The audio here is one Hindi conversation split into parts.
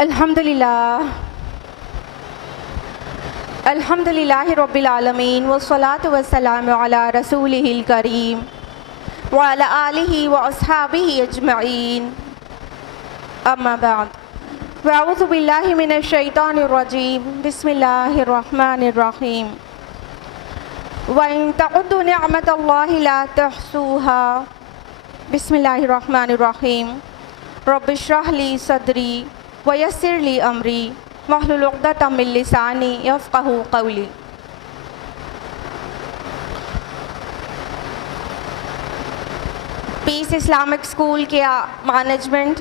अल्हम्दुलिल्लाहि रब्बिल आलमीन वस्सलातु वस्सलामु अला रसूलिहिल करीम व अला आलिहि व अस्हाबिहि अजमईन अम्मा बाद अऊज़ु बिल्लाहि मिनश शैतानिर रजीम बिस्मिल्लाहिर रहमानिर रहीम व इन तअद्दु निअमतल्लाहि ला तुहसूहा बिस्मिल्लाहिर रहमानिर रहीम रब्बिश्रह ली सदरी व यस्सिर ली अमरी वहलुल उक़दतम मिन लिसानी यफ़क़हू क़ौली। पीस इस्लामिक स्कूल के मैनेजमेंट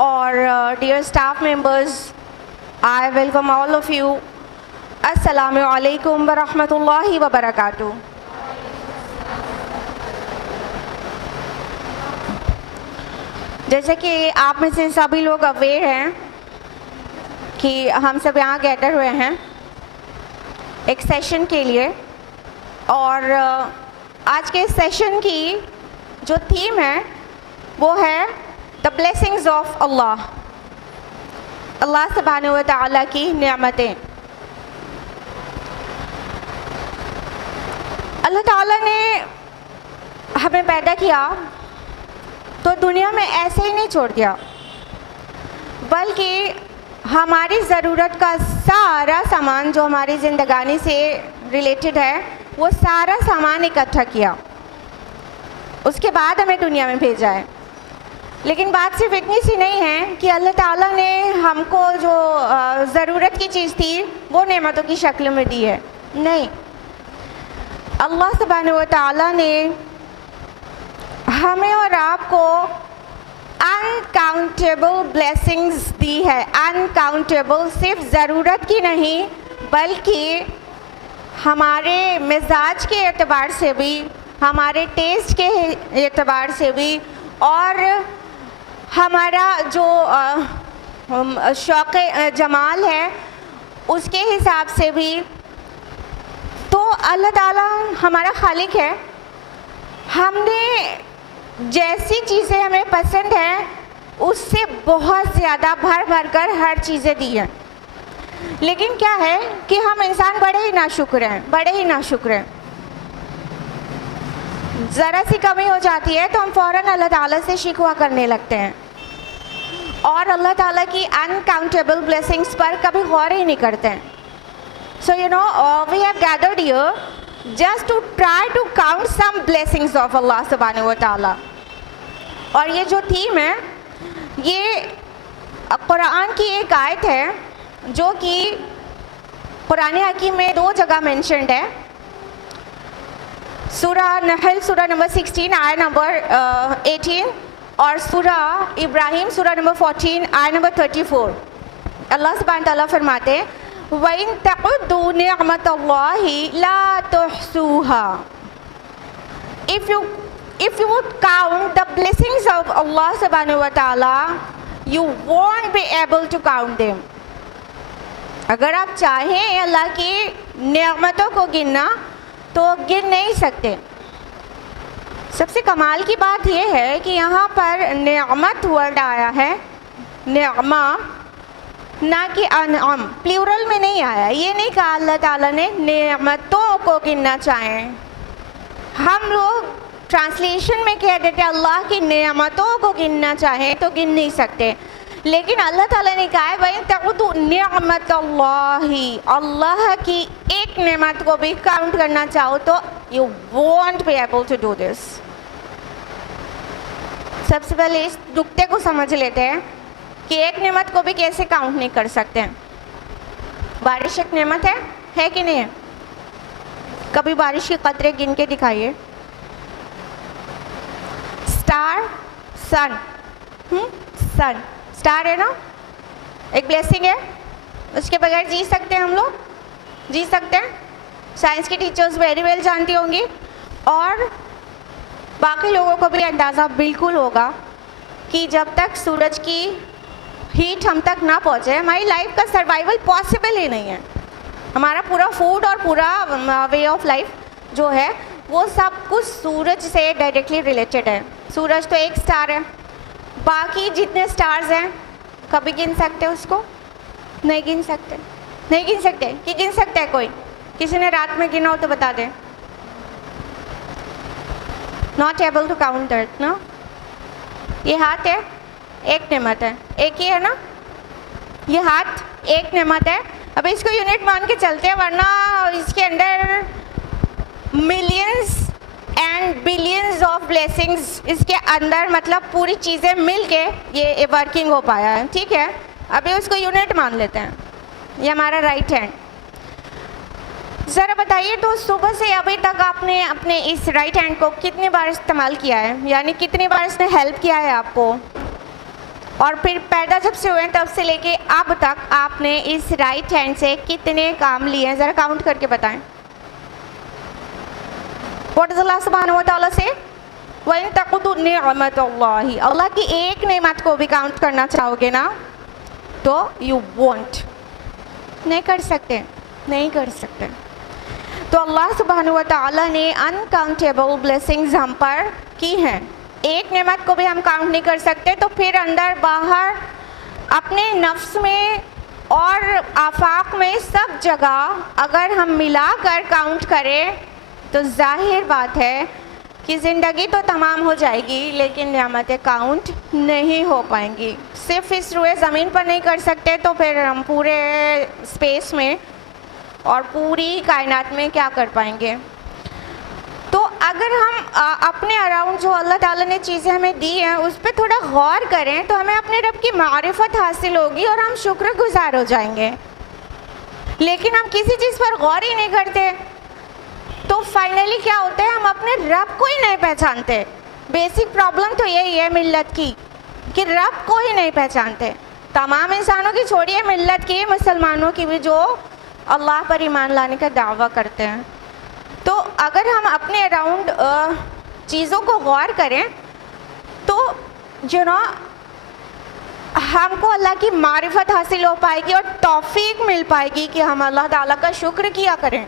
और dear staff members, I welcome all of you. अस्सलामु अलैकुम व रहमतुल्लाहि व बरकातुहू। जैसे कि आप में से सभी लोग अवेयर हैं कि हम सब यहाँ गैदर हुए हैं एक सेशन के लिए, और आज के सेशन की जो थीम है वो है द ब्लेसिंग्स ऑफ अल्लाह, अल्लाह सुब्हानहू व तआला की नेमतें। अल्लाह ताला ने हमें पैदा किया तो दुनिया में ऐसे ही नहीं छोड़ दिया, बल्कि हमारी ज़रूरत का सारा सामान जो हमारी ज़िंदगानी से रिलेटेड है वो सारा सामान इकट्ठा किया, उसके बाद हमें दुनिया में भेजा है। लेकिन बात सिर्फ इतनी सी नहीं है कि अल्लाह ताला ने हमको जो ज़रूरत की चीज़ थी वो नेमतों की शक्ल में दी है, नहीं। अल्लाह सुब्हानहू व तआला ने हमें और आपको अनकाउंटेबल ब्लेसिंग्स दी है। अनकाउंटेबल सिर्फ ज़रूरत की नहीं, बल्कि हमारे मिजाज के एतबार से भी, हमारे टेस्ट के एतबार से भी, और हमारा जो शौक़ जमाल है उसके हिसाब से भी। तो अल्लाह ताला हमारा खालिक है। हमने जैसी चीज़ें हमें पसंद हैं उससे बहुत ज़्यादा भर भर कर हर चीज़ें दी हैं। लेकिन क्या है कि हम इंसान बड़े ही नाशुक्र हैं, बड़े ही नाशुक्र हैं। ज़रा सी कमी हो जाती है तो हम फ़ौरन अल्लाह ताला से शिकवा करने लगते हैं और अल्लाह ताला की अनकाउंटेबल ब्लेसिंग्स पर कभी गौर ही नहीं करते हैं। So you know, we have gathered here just to try to count some blessings of Allah subhanahu wa ta'ala। और ये जो थीम है ये कुरान की एक आयत है जो कि कुरान हकीम में 2 जगह मेंशन्ड है। सूरा नहल सूरा नंबर 16 आयत नंबर 18 और सूरा इब्राहिम सूरा नंबर 14 आयत नंबर 34। अल्लाह सुब्हानहू व तआला फरमाते हैं वइन तअद्दु निअमतल्लाहि ला तुहसूहा। If you would count the blessings of Allah subhanahu wa ta'ala, you won't be able to count them। अगर आप चाहें अल्लाह की नेमतों को गिनना तो गिन नहीं सकते। सबसे कमाल की बात यह है कि यहाँ पर नेमत वर्ड आया है, नेमा, ना कि अनअम, प्लूरल में नहीं आया। ये नहीं कहा अल्लाह ताला ने नेमतों को गिनना चाहें। हम लोग ट्रांसलेशन में कह देते अल्लाह की नेमतों को गिनना चाहें तो गिन नहीं सकते, लेकिन अल्लाह ताला ने कहा है वइन तअद्दु निअमतल्लाहि, अल्लाह की एक नेमत को भी काउंट करना चाहो तो you won't be able to do this. सबसे पहले इस नुक्ते को समझ लेते हैं कि एक नेमत को भी कैसे काउंट नहीं कर सकते हैं। बारिश एक नेमत है कि नहीं है? कभी बारिश के कतरे गिन के दिखाइए। स्टार, सन, सन, स्टार है ना, एक ब्लेसिंग है, उसके बगैर जी सकते हैं हम लोग? जी सकते हैं? साइंस की टीचर्स वेरी वेल जानती होंगी और बाकी लोगों को भी अंदाज़ा बिल्कुल होगा कि जब तक सूरज की हीट हम तक ना पहुँचे हमारी लाइफ का सर्वाइवल पॉसिबल ही नहीं है। हमारा पूरा फूड और पूरा वे ऑफ लाइफ जो है वो सब कुछ सूरज से डायरेक्टली रिलेटेड है। सूरज तो एक स्टार है, बाकी जितने स्टार्स हैं कभी गिन सकते उसको? नहीं गिन सकते, नहीं गिन सकते। कि गिन सकते हैं कोई? किसी ने रात में गिना हो तो बता दें। Not able to count that ना। ये हाथ है, एक नेमत है, एक ही है ना। ये हाथ एक नेमत है। अब इसको यूनिट मान के चलते हैं, वरना इसके अंदर millions and billions of blessings इसके अंदर, मतलब पूरी चीज़ें मिल के ये वर्किंग हो पाया है। ठीक है, अभी उसको यूनिट मान लेते हैं। ये हमारा राइट हैंड। ज़रा बताइए तो सुबह से अभी तक आपने अपने इस राइट हैंड को कितनी बार इस्तेमाल किया है, यानी कितनी बार इसने हेल्प किया है आपको? और फिर पैदा जब से हुए तब से लेके अब तक आपने इस राइट हैंड से कितने काम लिए हैं, ज़रा काउंट करके बताएं। व्हाट इज़ अल्लाह सुब्हानहू व तआला से व इन तक़ुदु निअमतल्लाहि, अल्लाह की एक नेमत को भी काउंट करना चाहोगे ना तो यू वोंट, नहीं कर सकते, नहीं कर सकते। तो अल्लाह सुब्हानहू व तआला ने अनकाउंटेबल ब्लेसिंग्स हम पर की हैं। एक नेमत को भी हम काउंट नहीं कर सकते, तो फिर अंदर बाहर अपने नफ्स में और आफाक में सब जगह अगर हम मिलाकर काउंट करें तो जाहिर बात है कि ज़िंदगी तो तमाम हो जाएगी, लेकिन नेमतें काउंट नहीं हो पाएंगी। सिर्फ इस रुए ज़मीन पर नहीं कर सकते तो फिर हम पूरे स्पेस में और पूरी कायनात में क्या कर पाएंगे। तो अगर हम अपने अराउंड जो अल्लाह ताला ने चीज़ें हमें दी हैं उस पर थोड़ा गौर करें तो हमें अपने रब की मारिफत हासिल होगी और हम शुक्रगुजार हो जाएंगे। लेकिन हम किसी चीज़ पर गौर ही नहीं करते तो फाइनली क्या होता है, हम अपने रब को ही नहीं पहचानते। बेसिक प्रॉब्लम तो यही है मिल्लत की कि रब को ही नहीं पहचानते। तमाम इंसानों की छोड़िए, मिल्लत की, मुसलमानों की भी, जो अल्लाह पर ईमान लाने का दावा करते हैं। तो अगर हम अपने अराउंड चीज़ों को गौर करें तो जो ना हमको अल्लाह की मारिफत हासिल हो पाएगी और तौफीक मिल पाएगी कि हम अल्लाह ताला का शुक्र किया करें।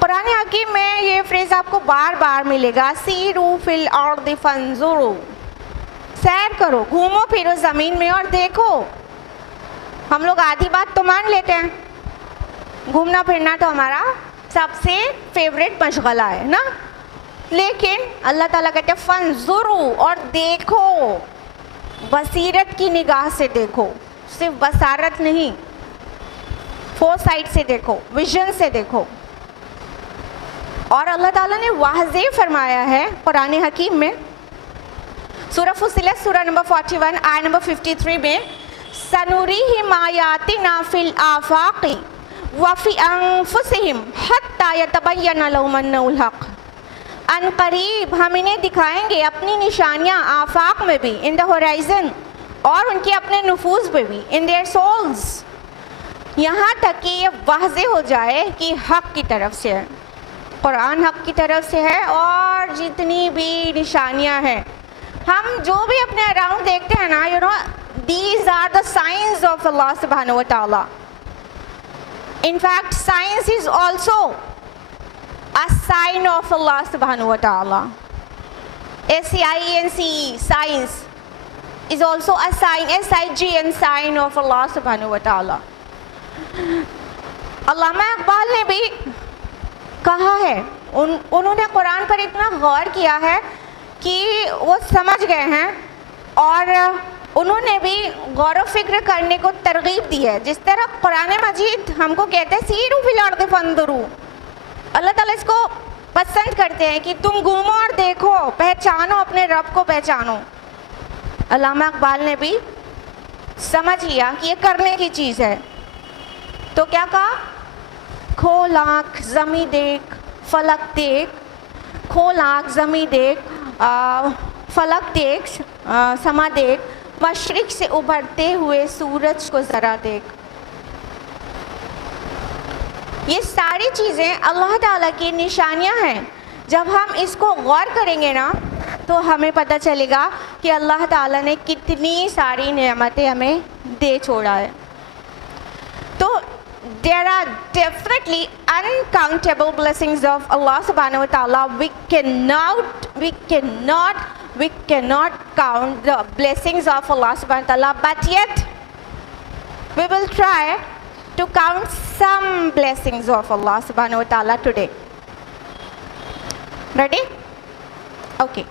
कुरान हकीम में ये फ्रेज़ आपको बार बार मिलेगा, सीरू फिल अर्द फंजुरू, सैर करो, घूमो फिरो ज़मीन में और देखो। हम लोग आधी बात तो मान लेते हैं, घूमना फिरना तो हमारा सबसे फेवरेट मशगला है ना, लेकिन अल्लाह ताला कहते हैं फंजुरू, और देखो, बसीरत की निगाह से देखो, सिर्फ बसारत नहीं, फोरसाइट से देखो, विजन से देखो। और अल्लाह ताला ने वाज़े फरमाया है कुरान हकीम में, सूरह फुस्सिलत सूरह नंबर 41 आयत नंबर 53 में, सनुरीहिम आयातिना फिल आफाक़ि व फ़ी अनफुसिहिम हत्ता यतबय्यन लहुम अन्नहुल हक़। अनक़रीब हम इन्हें दिखाएंगे अपनी निशानियाँ आफाक में भी, इन द होराइज़न, और उनके अपने नुफूस में भी, इन देयर सोल्स, यहाँ तक कि ये वाज़े हो जाए कि हक़ की तरफ से है, कुरान हक़ की तरफ से है। और जितनी भी निशानियाँ हैं, हम जो भी अपने अराउंड देखते हैं ना, you know, these are the science of Allah सुब्हानहू व तआला। In fact, science is also a sign of Allah subhanahu wa ta'ala. S-C-I-E-N-C-E, science is also a sign, S-I-G-N, sign of Allah subhanahu wa ta'ala. अल्लामा इकबाल ने भी कहा है, उन्होंने कुरान पर इतना गौर किया है कि वो समझ गए हैं और उन्होंने भी गौर व फिक्र करने को तरगीब दी है। जिस तरह कुरान मजीद हमको कहते हैं सीरू फिल अर्द फंजुरू, अल्लाह ताला इसको पसंद करते हैं कि तुम घूमो और देखो, पहचानो, अपने रब को पहचानो। अल्लामा इकबाल ने भी समझ लिया कि ये करने की चीज़ है, तो क्या कहा, खोल आँख ज़मी देख फलक देख, खोल आँख ज़मी देख, फलक देख, समा देख, मशरिक से उभरते हुए सूरज को ज़रा देख। ये सारी चीज़ें अल्लाह ताला की निशानियां हैं। जब हम इसको गौर करेंगे ना तो हमें पता चलेगा कि अल्लाह ताला ने कितनी सारी नेमतें हमें दे छोड़ा है। तो there are definitely uncountable blessings of Allah subhanahu wa ta'ala. We cannot we cannot count the blessings of Allah subhanahu wa ta'ala, but yet we will try to count some blessings of Allah subhanahu wa ta'ala today. Ready? Okay.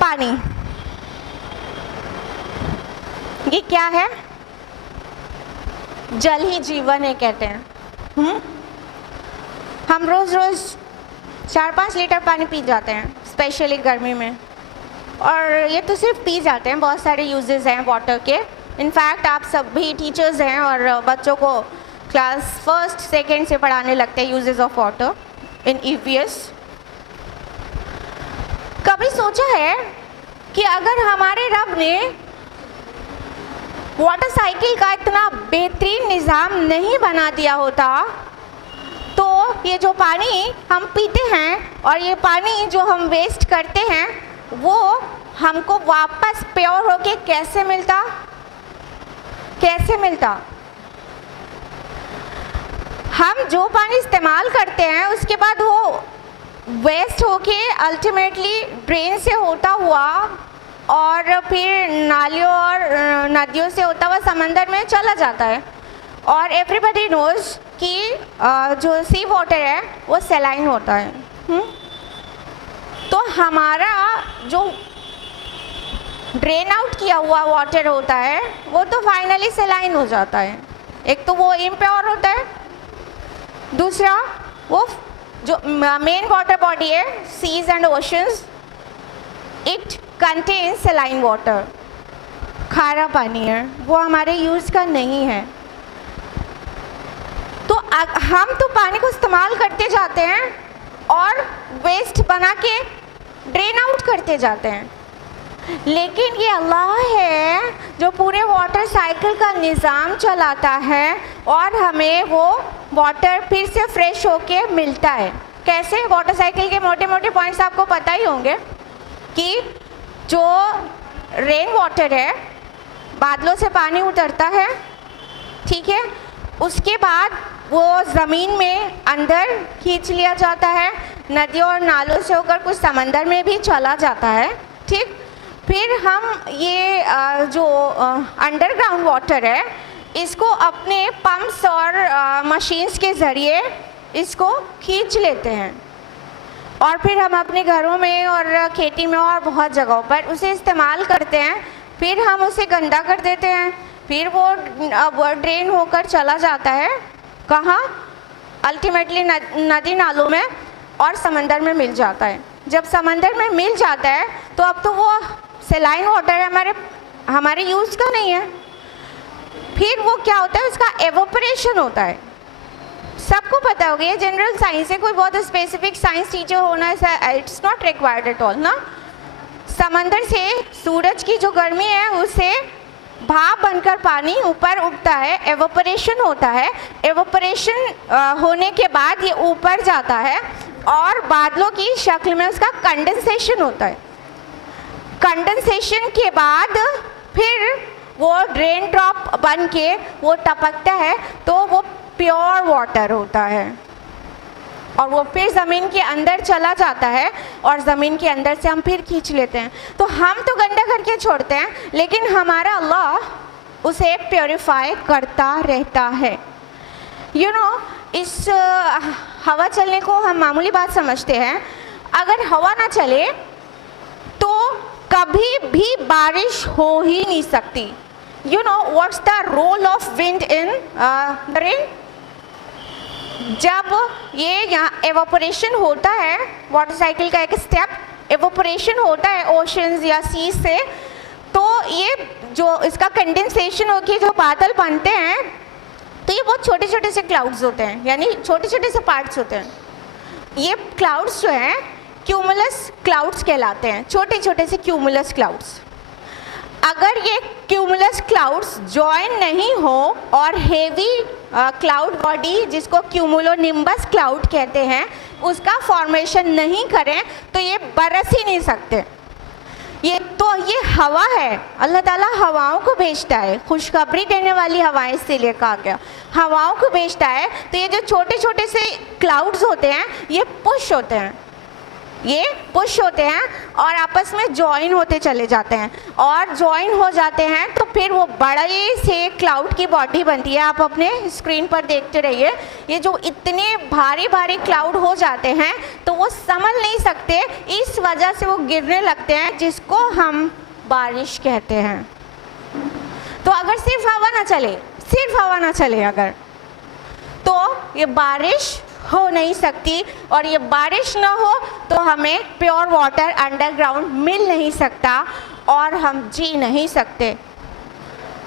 पानी, ये क्या है? जल ही जीवन है कहते हैं। हम रोज रोज 4-5 लीटर पानी पी जाते हैं, स्पेशली गर्मी में, और ये तो सिर्फ पी जाते हैं, बहुत सारे यूजेस हैं वाटर के। इनफैक्ट आप सब भी टीचर्स हैं और बच्चों को क्लास 1st 2nd से पढ़ाने लगते हैं uses of water in EVS। कभी सोचा है कि अगर हमारे रब ने वाटर साइकिल का इतना बेहतरीन निज़ाम नहीं बना दिया होता तो ये जो पानी हम पीते हैं और ये पानी जो हम वेस्ट करते हैं वो हमको वापस प्योर होके कैसे मिलता? कैसे मिलता? हम जो पानी इस्तेमाल करते हैं उसके बाद वो वेस्ट होके अल्टीमेटली ड्रेन से होता हुआ और फिर नालियों और नदियों से होता हुआ समंदर में चला जाता है। और एवरीबडी नोज कि जो सी वाटर है वो सलाइन होता है। तो हमारा जो ड्रेन आउट किया हुआ वाटर होता है वो तो फाइनली सलाइन हो जाता है। एक तो वो इम्प्योर होता है, दूसरा वो जो मेन वाटर बॉडी है seas and oceans, it contains saline water, खारा पानी है, वो हमारे यूज़ का नहीं है। तो हम तो पानी को इस्तेमाल करते जाते हैं और वेस्ट बना के ड्रेन आउट करते जाते हैं, लेकिन ये अल्लाह है जो पूरे वाटर साइकिल का निज़ाम चलाता है और हमें वो वाटर फिर से फ्रेश होके मिलता है। कैसे? वाटर साइकिल के मोटे मोटे पॉइंट्स आपको पता ही होंगे कि जो रेन वाटर है, बादलों से पानी उतरता है, ठीक है, उसके बाद वो ज़मीन में अंदर खींच लिया जाता है, नदियों और नालों से होकर कुछ समंदर में भी चला जाता है, ठीक। फिर हम ये जो अंडरग्राउंड वाटर है इसको अपने पंप्स और मशीन्स के ज़रिए इसको खींच लेते हैं और फिर हम अपने घरों में और खेती में और बहुत जगहों पर उसे इस्तेमाल करते हैं। फिर हम उसे गंदा कर देते हैं, फिर वो ड्रेन होकर चला जाता है कहाँ? अल्टीमेटली नदी नालों में और समंदर में मिल जाता है। जब समंदर में मिल जाता है तो अब तो वो सलाइन वाटर है, हमारे यूज़ का नहीं है। फिर वो क्या होता है? उसका एवोपरेशन होता है। सबको पता होगा, ये जनरल साइंस है, कोई बहुत स्पेसिफिक साइंस टीचर होना it's not required at all ना। समंदर से सूरज की जो गर्मी है उससे भाप बनकर पानी ऊपर उठता है, एवोपरेशन होता है। एवोपरेशन होने के बाद ये ऊपर जाता है और बादलों की शक्ल में उसका कंडेंसेशन होता है। कंडेंसेशन के बाद फिर वो ड्रेन ड्रॉप बन के वो टपकता है तो वो प्योर वाटर होता है और वो फिर ज़मीन के अंदर चला जाता है और ज़मीन के अंदर से हम फिर खींच लेते हैं। तो हम तो गंदा करके छोड़ते हैं, लेकिन हमारा अल्लाह उसे प्योरीफाई करता रहता है। यू नो, इस हवा चलने को हम मामूली बात समझते हैं। अगर हवा ना चले तो कभी भी बारिश हो ही नहीं सकती। You know what's the role of wind in the rain? जब ये यहाँ एवोपरेशन होता है, वाटर साइकिल का एक स्टेप एवोपरेशन होता है ओशंस या सी से, तो ये जो इसका कंडेंसेशन होकर जो बादल बनते हैं तो ये बहुत छोटे छोटे से क्लाउड्स होते हैं, यानी छोटे छोटे से पार्ट्स होते हैं। ये क्लाउड्स जो हैं क्यूमुलस क्लाउड्स कहलाते हैं, छोटे छोटे से क्यूमुलस क्लाउड्स। अगर ये क्यूमुलस क्लाउड्स जॉइन नहीं हो और हेवी क्लाउड बॉडी जिसको क्यूमुलोनिम्बस क्लाउड कहते हैं उसका फॉर्मेशन नहीं करें तो ये बरस ही नहीं सकते। ये हवा है, अल्लाह ताला हवाओं को भेजता है, खुशखबरी देने वाली हवाएं इसीलिए कहा गया, हवाओं को भेजता है। तो ये जो छोटे छोटे से क्लाउड्स होते हैं ये पुश होते हैं, ये पुश होते हैं और आपस में ज्वाइन होते चले जाते हैं, और ज्वाइन हो जाते हैं तो फिर वो बड़े से क्लाउड की बॉडी बनती है। आप अपने स्क्रीन पर देखते रहिए, ये जो इतने भारी भारी क्लाउड हो जाते हैं तो वो संभल नहीं सकते, इस वजह से वो गिरने लगते हैं, जिसको हम बारिश कहते हैं। तो अगर सिर्फ हवा ना चले, सिर्फ हवा ना चले अगर, तो ये बारिश हो नहीं सकती, और ये बारिश ना हो तो हमें प्योर वाटर अंडरग्राउंड मिल नहीं सकता और हम जी नहीं सकते।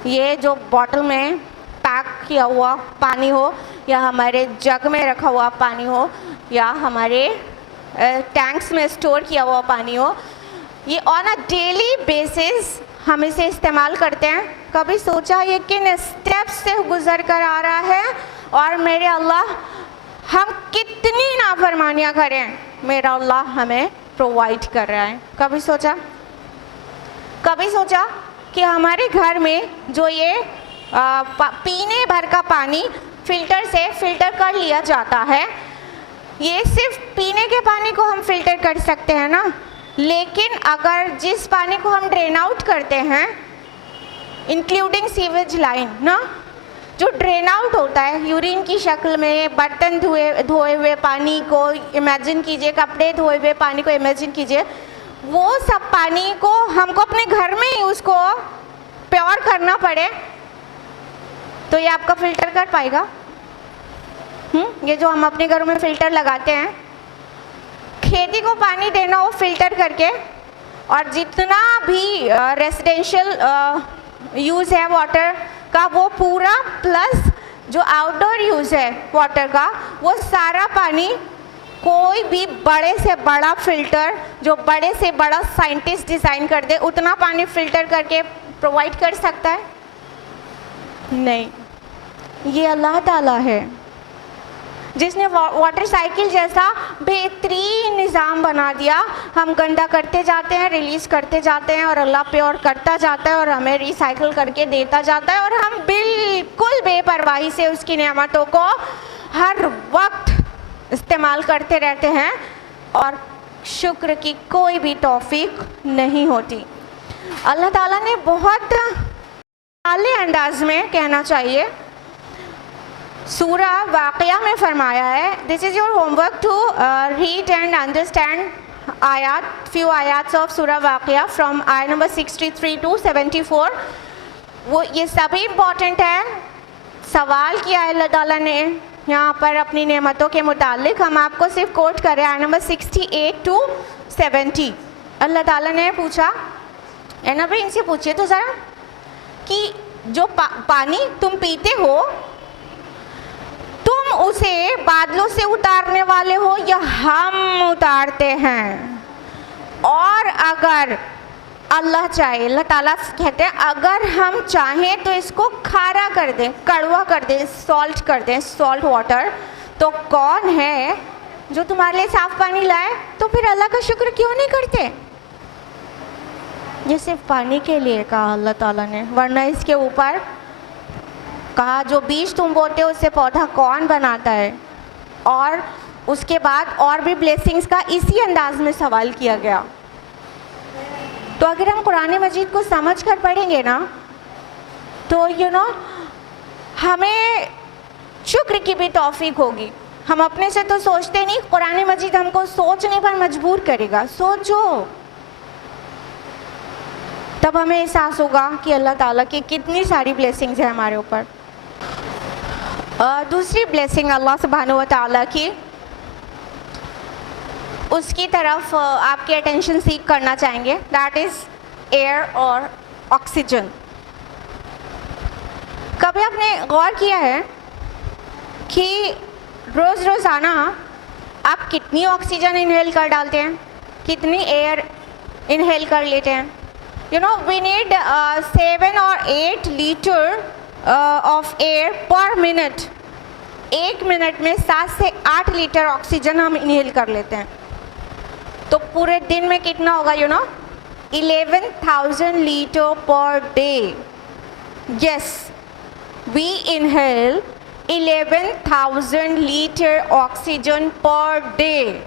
ये जो बॉटल में पैक किया हुआ पानी हो, या हमारे जग में रखा हुआ पानी हो, या हमारे टैंक्स में स्टोर किया हुआ पानी हो, ये ऑन अ डेली बेसिस हम इसे इस्तेमाल करते हैं। कभी सोचा ये किन स्टेप्स से गुजर कर आ रहा है, और मेरे अल्लाह हम कितनी नाफरमानियाँ करें, मेरा अल्लाह हमें प्रोवाइड कर रहा है। कभी सोचा कि हमारे घर में जो ये पीने भर का पानी फिल्टर से फिल्टर कर लिया जाता है, ये सिर्फ पीने के पानी को हम फिल्टर कर सकते हैं ना, लेकिन अगर जिस पानी को हम ड्रेन आउट करते हैं, इंक्लूडिंग सीवेज लाइन ना, जो ड्रेन आउट होता है यूरिन की शक्ल में, बर्तन धोए हुए पानी को इमेजिन कीजिए, कपड़े धोए हुए पानी को इमेजिन कीजिए, वो सब पानी को हमको अपने घर में ही उसको प्योर करना पड़े तो ये आपका फिल्टर कर पाएगा? ये जो हम अपने घरों में फिल्टर लगाते हैं, खेती को पानी देना हो फिल्टर करके, और जितना भी रेसिडेंशियल यूज़ है वाटर का वो पूरा, प्लस जो आउटडोर यूज़ है वाटर का, वो सारा पानी कोई भी बड़े से बड़ा फिल्टर, जो बड़े से बड़ा साइंटिस्ट डिज़ाइन कर दे, उतना पानी फिल्टर करके प्रोवाइड कर सकता है? नहीं। ये अल्लाह ताला है जिसने वाटर साइकिल जैसा बेहतरीन निज़ाम बना दिया। हम गंदा करते जाते हैं, रिलीज़ करते जाते हैं, और अल्लाह प्योर करता जाता है और हमें रिसाइकिल करके देता जाता है, और हम बिल्कुल बेपरवाही से उसकी नेमतों को हर वक्त इस्तेमाल करते रहते हैं, और शुक्र की कोई भी तौफीक नहीं होती। अल्लाह ताला ने बहुत आले अंदाज में कहना चाहिए सूरा वाक़िया में फरमाया है, this is your homework to read and understand आयात, फ्यू आयात ऑफ सूरा वाक़िया फ्रॉम आयत नंबर 63 to 74। वो ये सभी इम्पॉर्टेंट है। सवाल किया है अल्लाह ताला ने यहाँ पर अपनी नेमतों के मुतालिक, हम आपको सिर्फ कोट करें आयत नंबर 68 to 70। अल्लाह ताला ने पूछा, है ना भाई, इनसे पूछिए तो ज़रा कि जो पानी तुम पीते हो, तुम उसे बादलों से उतारने वाले हो या हम उतारते हैं? और अगर अल्लाह चाहे, अल्लाह ताला कहते हैं अगर हम चाहें तो इसको खारा कर दें, कड़वा कर दें, सॉल्ट कर दें, सॉल्ट वाटर, तो कौन है जो तुम्हारे लिए साफ पानी लाए? तो फिर अल्लाह का शुक्र क्यों नहीं करते? ये सिर्फ पानी के लिए कहा अल्लाह ताला ने, वरना इसके ऊपर कहा जो बीज तुम बोते हो उससे पौधा कौन बनाता है, और उसके बाद और भी ब्लेसिंग्स का इसी अंदाज में सवाल किया गया। तो अगर हम कुरान मजीद को समझ कर पढ़ेंगे ना, तो हमें शुक्र की भी तौफीक होगी। हम अपने से तो सोचते नहीं, कुरान मजीद हमको सोचने पर मजबूर करेगा। सोचो, तब हमें एहसास होगा कि अल्लाह ताला की कितनी सारी ब्लेसिंग्स हैं हमारे ऊपर। दूसरी ब्लेसिंग अल्लाह सुब्हानहू व तआला की, उसकी तरफ आपकी अटेंशन सीक करना चाहेंगे, दैट इज़ एयर और ऑक्सीजन। कभी आपने गौर किया है कि रोज़ाना आप कितनी ऑक्सीजन इनहेल कर डालते हैं, कितनी एयर इनहेल कर लेते हैं? We need 7 or 8 litre of air पर मिनट। 1 मिनट में 7 से 8 लीटर ऑक्सीजन हम इनहेल कर लेते हैं। तो पूरे दिन में कितना होगा? 11,000 litre per day. Yes, we inhale 11,000 litre oxygen per day.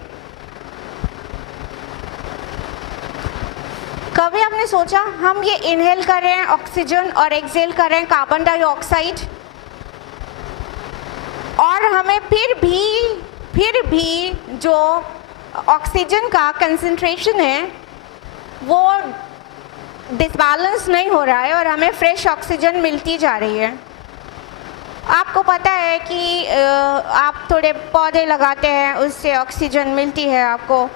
कभी आपने सोचा हम ये इनहेल कर रहे हैं ऑक्सीजन और एक्सहेल कर रहे हैं कार्बन डाइऑक्साइड, और हमें फिर भी जो ऑक्सीजन का कंसंट्रेशन है वो डिसबैलेंस नहीं हो रहा है और हमें फ्रेश ऑक्सीजन मिलती जा रही है। आपको पता है कि आप थोड़े पौधे लगाते हैं, उससे ऑक्सीजन मिलती है आपको,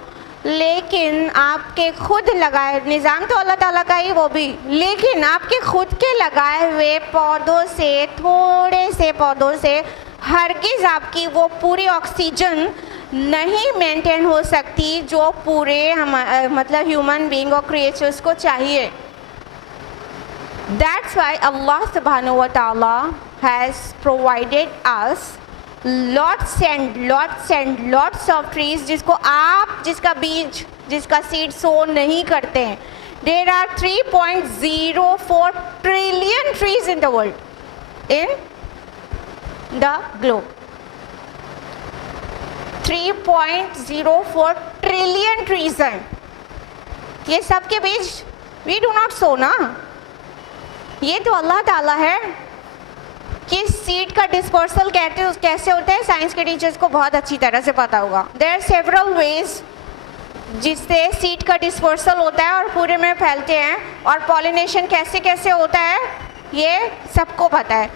लेकिन आपके खुद लगाए, निज़ाम तो अल्लाह ताला का ही वो भी, लेकिन आपके खुद के लगाए हुए पौधों से, थोड़े से पौधों से हरगिज़ आपकी वो पूरी ऑक्सीजन नहीं मेंटेन हो सकती जो पूरे मतलब ह्यूमन बीइंग और क्रिएचर्स को चाहिए। That's why Allah subhanahu wa ta'ala has provided us lots of trees जिसका बीज, जिसका सीड सो नहीं करते हैं। There are 3.04 trillion trees in the world, in the globe. 3.04 trillion trees हैं। ये सब के बीज we do not sow ना, ये तो अल्लाह ताला है। कि सीड का डिस्पर्सल कैसे होता है, साइंस के टीचर्स को बहुत अच्छी तरह से पता होगा। देयर आर सेवरल वेज जिससे सीड का डिस्पर्सल होता है और पूरे में फैलते हैं, और पॉलिनेशन कैसे कैसे होता है ये सबको पता है।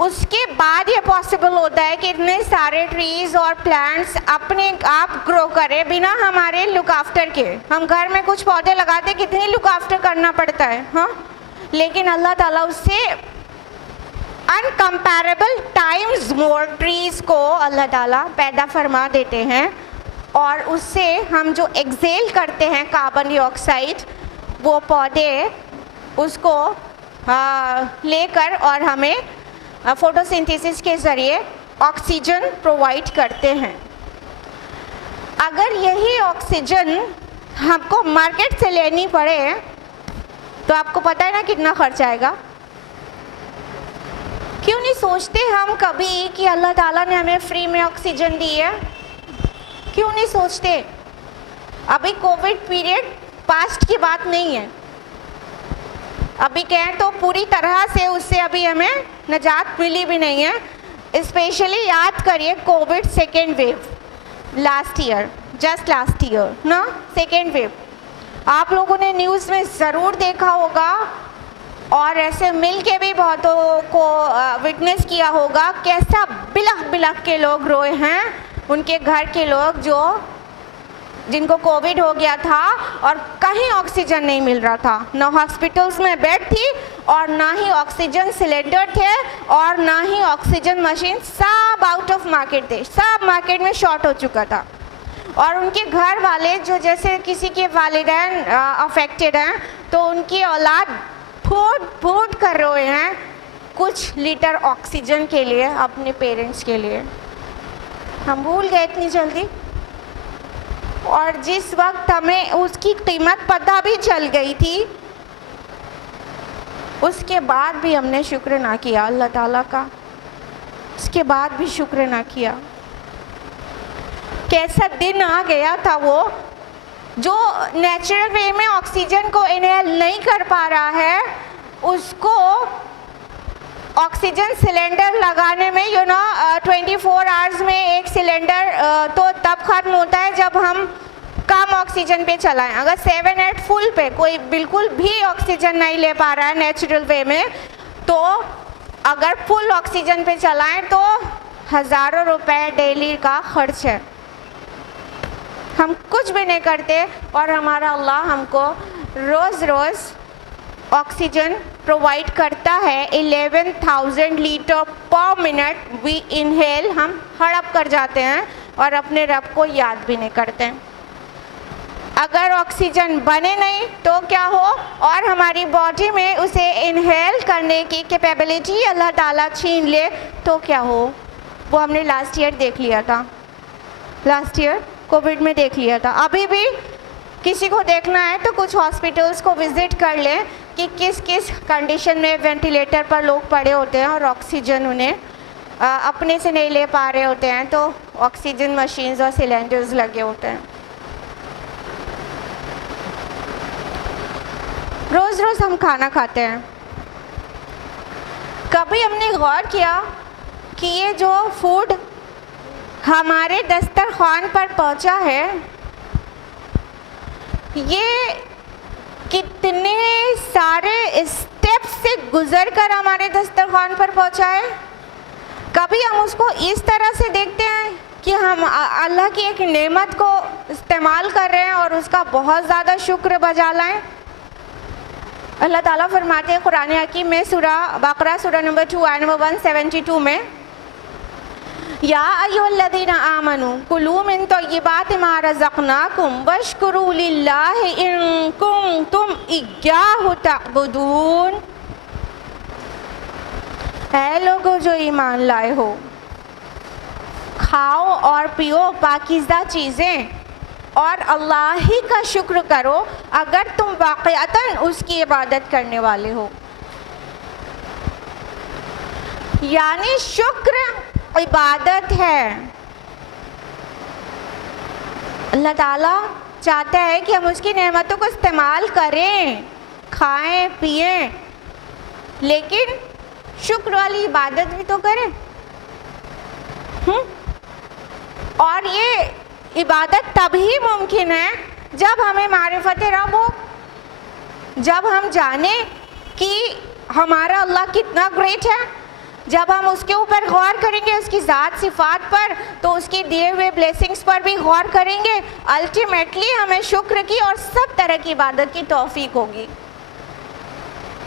उसके बाद ये पॉसिबल होता है कि इतने सारे ट्रीज़ और प्लांट्स अपने आप ग्रो करें बिना हमारे लुक आफ्टर के। हम घर में कुछ पौधे लगाते, कितनी लुक आफ्टर करना पड़ता है, हाँ, लेकिन अल्लाह ताला उससे अनकम्पैरेबल टाइम्स मोर ट्रीज़ को अल्लाह ताला पैदा फरमा देते हैं, और उससे हम जो एक्सहेल करते हैं कार्बन डाइऑक्साइड, वो पौधे उसको लेकर और हमें फोटोसिंथेसिस के ज़रिए ऑक्सीजन प्रोवाइड करते हैं। अगर यही ऑक्सीजन हमको मार्केट से लेनी पड़े तो आपको पता है ना कितना खर्च आएगा। क्यों नहीं सोचते हम कभी कि अल्लाह ताला ने हमें फ्री में ऑक्सीजन दी है? क्यों नहीं सोचते? अभी कोविड पीरियड पास्ट की बात नहीं है, अभी कहें तो पूरी तरह से उससे अभी हमें निजात मिली भी नहीं है। स्पेशली याद करिए Covid second wave last year, just last year ना, सेकेंड वेव आप लोगों ने न्यूज़ में ज़रूर देखा होगा, और ऐसे मिल के भी बहुतों को विटनेस किया होगा कैसा बिलख के लोग रोए हैं, उनके घर के लोग जिनको कोविड हो गया था और कहीं ऑक्सीजन नहीं मिल रहा था, ना हॉस्पिटल्स में बेड थी और ना ही ऑक्सीजन सिलेंडर थे और ना ही ऑक्सीजन मशीन, सब आउट ऑफ मार्केट थे, सब मार्केट में शॉर्ट हो चुका था। और उनके घर वाले जो जैसे किसी के वालिदैन अफेक्टेड हैं तो उनकी औलाद फूट कर रहे हैं कुछ लीटर ऑक्सीजन के लिए अपने पेरेंट्स के लिए। हम भूल गए इतनी जल्दी, और जिस वक्त हमें उसकी कीमत पता भी चल गई थी उसके बाद भी हमने शुक्र ना किया अल्लाह ताला का, उसके बाद भी शुक्र ना किया। कैसा दिन आ गया था वो, जो नेचुरल वे में ऑक्सीजन को इनहेल नहीं कर पा रहा है उसको ऑक्सीजन सिलेंडर लगाने में 24 आवर्स में एक सिलेंडर तो तब ख़त्म होता है जब हम कम ऑक्सीजन पे चलाएं। अगर 7-8 फुल पे कोई बिल्कुल भी ऑक्सीजन नहीं ले पा रहा है नेचुरल वे में, तो अगर फुल ऑक्सीजन पे चलाएं तो हज़ारों रुपए डेली का खर्च है। हम कुछ भी नहीं करते और हमारा अल्लाह हमको रोज़ रोज़ ऑक्सीजन प्रोवाइड करता है। 11,000 लीटर पर मिनट वी इनहेल, हम हड़प कर जाते हैं और अपने रब को याद भी नहीं करते हैं। अगर ऑक्सीजन बने नहीं तो क्या हो, और हमारी बॉडी में उसे इनहेल करने की कैपेबिलिटी अल्लाह ताला छीन ले तो क्या हो। वो हमने लास्ट ईयर देख लिया था, लास्ट ईयर कोविड में देख लिया था। अभी भी किसी को देखना है तो कुछ हॉस्पिटल्स को विज़िट कर लें कि किस किस कंडीशन में वेंटिलेटर पर लोग पड़े होते हैं और ऑक्सीजन उन्हें अपने से नहीं ले पा रहे होते हैं, तो ऑक्सीजन मशीन्स और सिलेंडर्स लगे होते हैं। रोज़ रोज़ हम खाना खाते हैं, कभी हमने गौर किया कि ये जो फूड हमारे दस्तरखान पर पहुंचा है, ये कितने सारे स्टेप्स से गुज़र कर हमारे दस्तरखान पर पहुंचा है? कभी हम उसको इस तरह से देखते हैं कि हम अल्लाह की एक नेमत को इस्तेमाल कर रहे हैं और उसका बहुत ज़्यादा शुक्र बजा लाएं। अल्लाह ताला फरमाते हैं कुरान हकीम में सूरा बकरा सूरा नंबर 2 आयत नंबर 172 में, या अय्युहल्लज़ीना आमनू कुलू मिन तय्यिबाति मा रज़क़नाकुम वश्कुरू लिल्लाहि इन कुंतुम इय्याहु तअबुदून। ऐ लोगों जो ईमान लाए हो, खाओ और पियो पाकीज़ा चीज़ें और अल्लाह ही का शुक्र करो अगर तुम वाक़अतन उसकी इबादत करने वाले हो। यानी शुक्र इबादत है। अल्लाह ताला चाहता है कि हम उसकी नेमतों को इस्तेमाल करें, खाएं पिएं, लेकिन शुक्र वाली इबादत भी तो करें। और ये इबादत तभी मुमकिन है जब हमें मारिफत रब हो, जब हम जाने कि हमारा अल्लाह कितना ग्रेट है, जब हम उसके ऊपर गौर करेंगे, उसकी ज़ात सिफ़ात पर, तो उसके दिए हुए ब्लेसिंग्स पर भी गौर करेंगे। अल्टीमेटली हमें शुक्र की और सब तरह की इबादत की तौफीक होगी।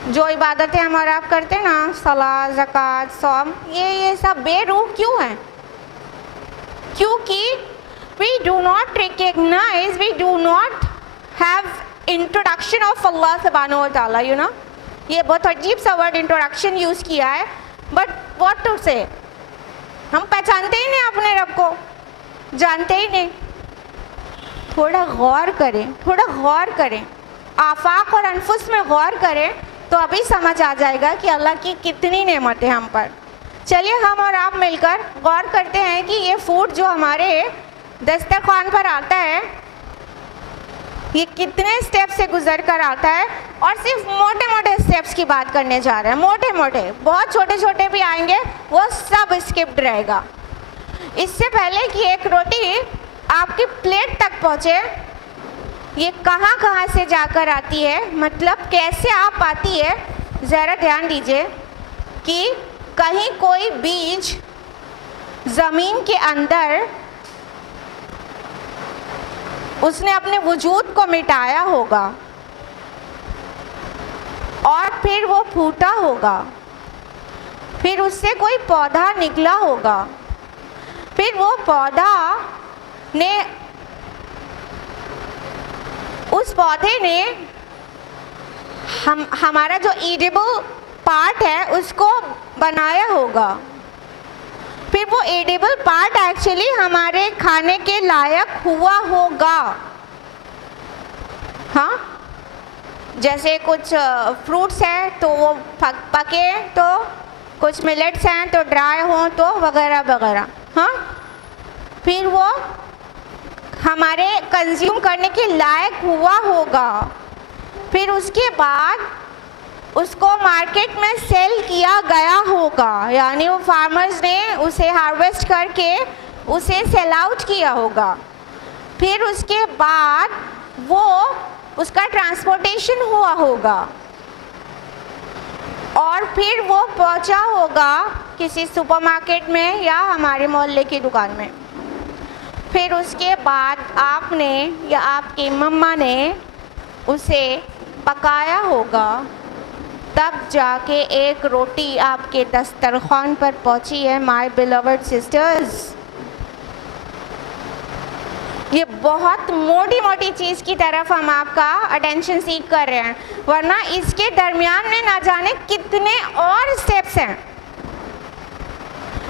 जो इबादतें हम और आप करते हैं ना, सलाह ज़कात सौम, ये सब बेरूह क्यों हैं? क्योंकि we do not recognize, we do not have introduction of Allah subhanahu wa ta'ala, you know। ये बहुत अजीब सा वर्ड इंट्रोडक्शन यूज़ किया है, बट व्हाट टू से, हम पहचानते ही नहीं अपने रब को, जानते ही नहीं। थोड़ा गौर करें, थोड़ा गौर करें, आफाक और अनफुस में गौर करें तो अभी समझ आ जाएगा कि अल्लाह की कितनी नेमतें हम पर। चलिए हम और आप मिलकर गौर करते हैं कि ये फूड जो हमारे दस्तरखान पर आता है, ये कितने स्टेप से गुजर कर आता है। और सिर्फ मोटे मोटे स्टेप्स की बात करने जा रहे हैं, मोटे मोटे, बहुत छोटे छोटे भी आएंगे, वो सब स्किप्ड रहेगा। इससे पहले कि एक रोटी आपकी प्लेट तक पहुँचे, ये कहाँ कहाँ से जाकर आती है, मतलब कैसे आप आती है, ज़रा ध्यान दीजिए कि कहीं कोई बीज ज़मीन के अंदर उसने अपने वजूद को मिटाया होगा और फिर वो फूटा होगा, फिर उससे कोई पौधा निकला होगा, फिर वो पौधा ने, उस पौधे ने हमारा जो एडिबल पार्ट है उसको बनाया होगा, फिर वो एडिबल पार्ट एक्चुअली हमारे खाने के लायक हुआ होगा। हाँ, जैसे कुछ फ्रूट्स हैं तो वो पके, तो कुछ मिलेट्स हैं तो ड्राई हों तो वगैरह वगैरह। हाँ, फिर वो हमारे कंज्यूम करने के लायक हुआ होगा, फिर उसके बाद उसको मार्केट में सेल किया गया होगा, यानी वो फार्मर्स ने उसे हार्वेस्ट करके उसे सेल आउट किया होगा, फिर उसके बाद वो उसका ट्रांसपोर्टेशन हुआ होगा और फिर वो पहुंचा होगा किसी सुपरमार्केट में या हमारे मोहल्ले की दुकान में। फिर उसके बाद आपने या आपकी मम्मा ने उसे पकाया होगा, तब जाके एक रोटी आपके दस्तरखान पर पहुंची है। माय बिलवड सिस्टर्स, ये बहुत मोटी मोटी चीज़ की तरफ हम आपका अटेंशन सीख कर रहे हैं, वरना इसके दरमियान में ना जाने कितने और स्टेप्स हैं,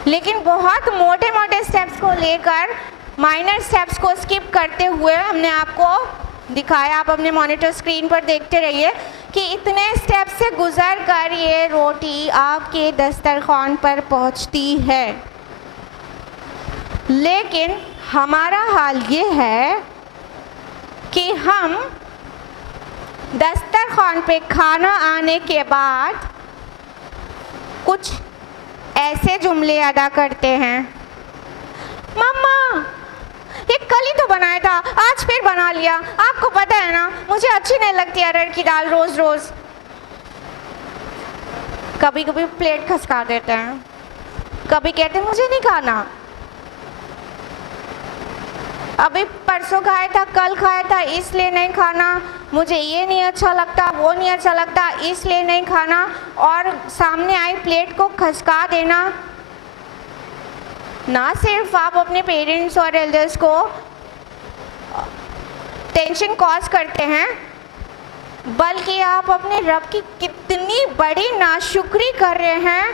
लेकिन बहुत मोटे मोटे स्टेप्स को लेकर माइनर स्टेप्स को स्किप करते हुए हमने आपको दिखाया। आप अपने मॉनिटर स्क्रीन पर देखते रहिए कि इतने स्टेप्स से गुजर कर ये रोटी आपके दस्तरखान पर पहुंचती है। लेकिन हमारा हाल ये है कि हम दस्तरखान पे खाना आने के बाद कुछ ऐसे जुमले अदा करते हैं, मम्मा ये कल ही तो बनाया था, आज फिर बना लिया, आपको पता है ना मुझे अच्छी नहीं लगती अरहर की दाल रोज रोज। कभी कभी प्लेट खसका देते हैं, कभी कहते हैं मुझे नहीं खाना, अभी परसों खाया था, कल खाया था इसलिए नहीं खाना, मुझे ये नहीं अच्छा लगता, वो नहीं अच्छा लगता इसलिए नहीं खाना, और सामने आई प्लेट को खसका देना। ना सिर्फ आप अपने पेरेंट्स और एल्डर्स को टेंशन कॉज करते हैं, बल्कि आप अपने रब की कितनी बड़ी नाशुक्री कर रहे हैं।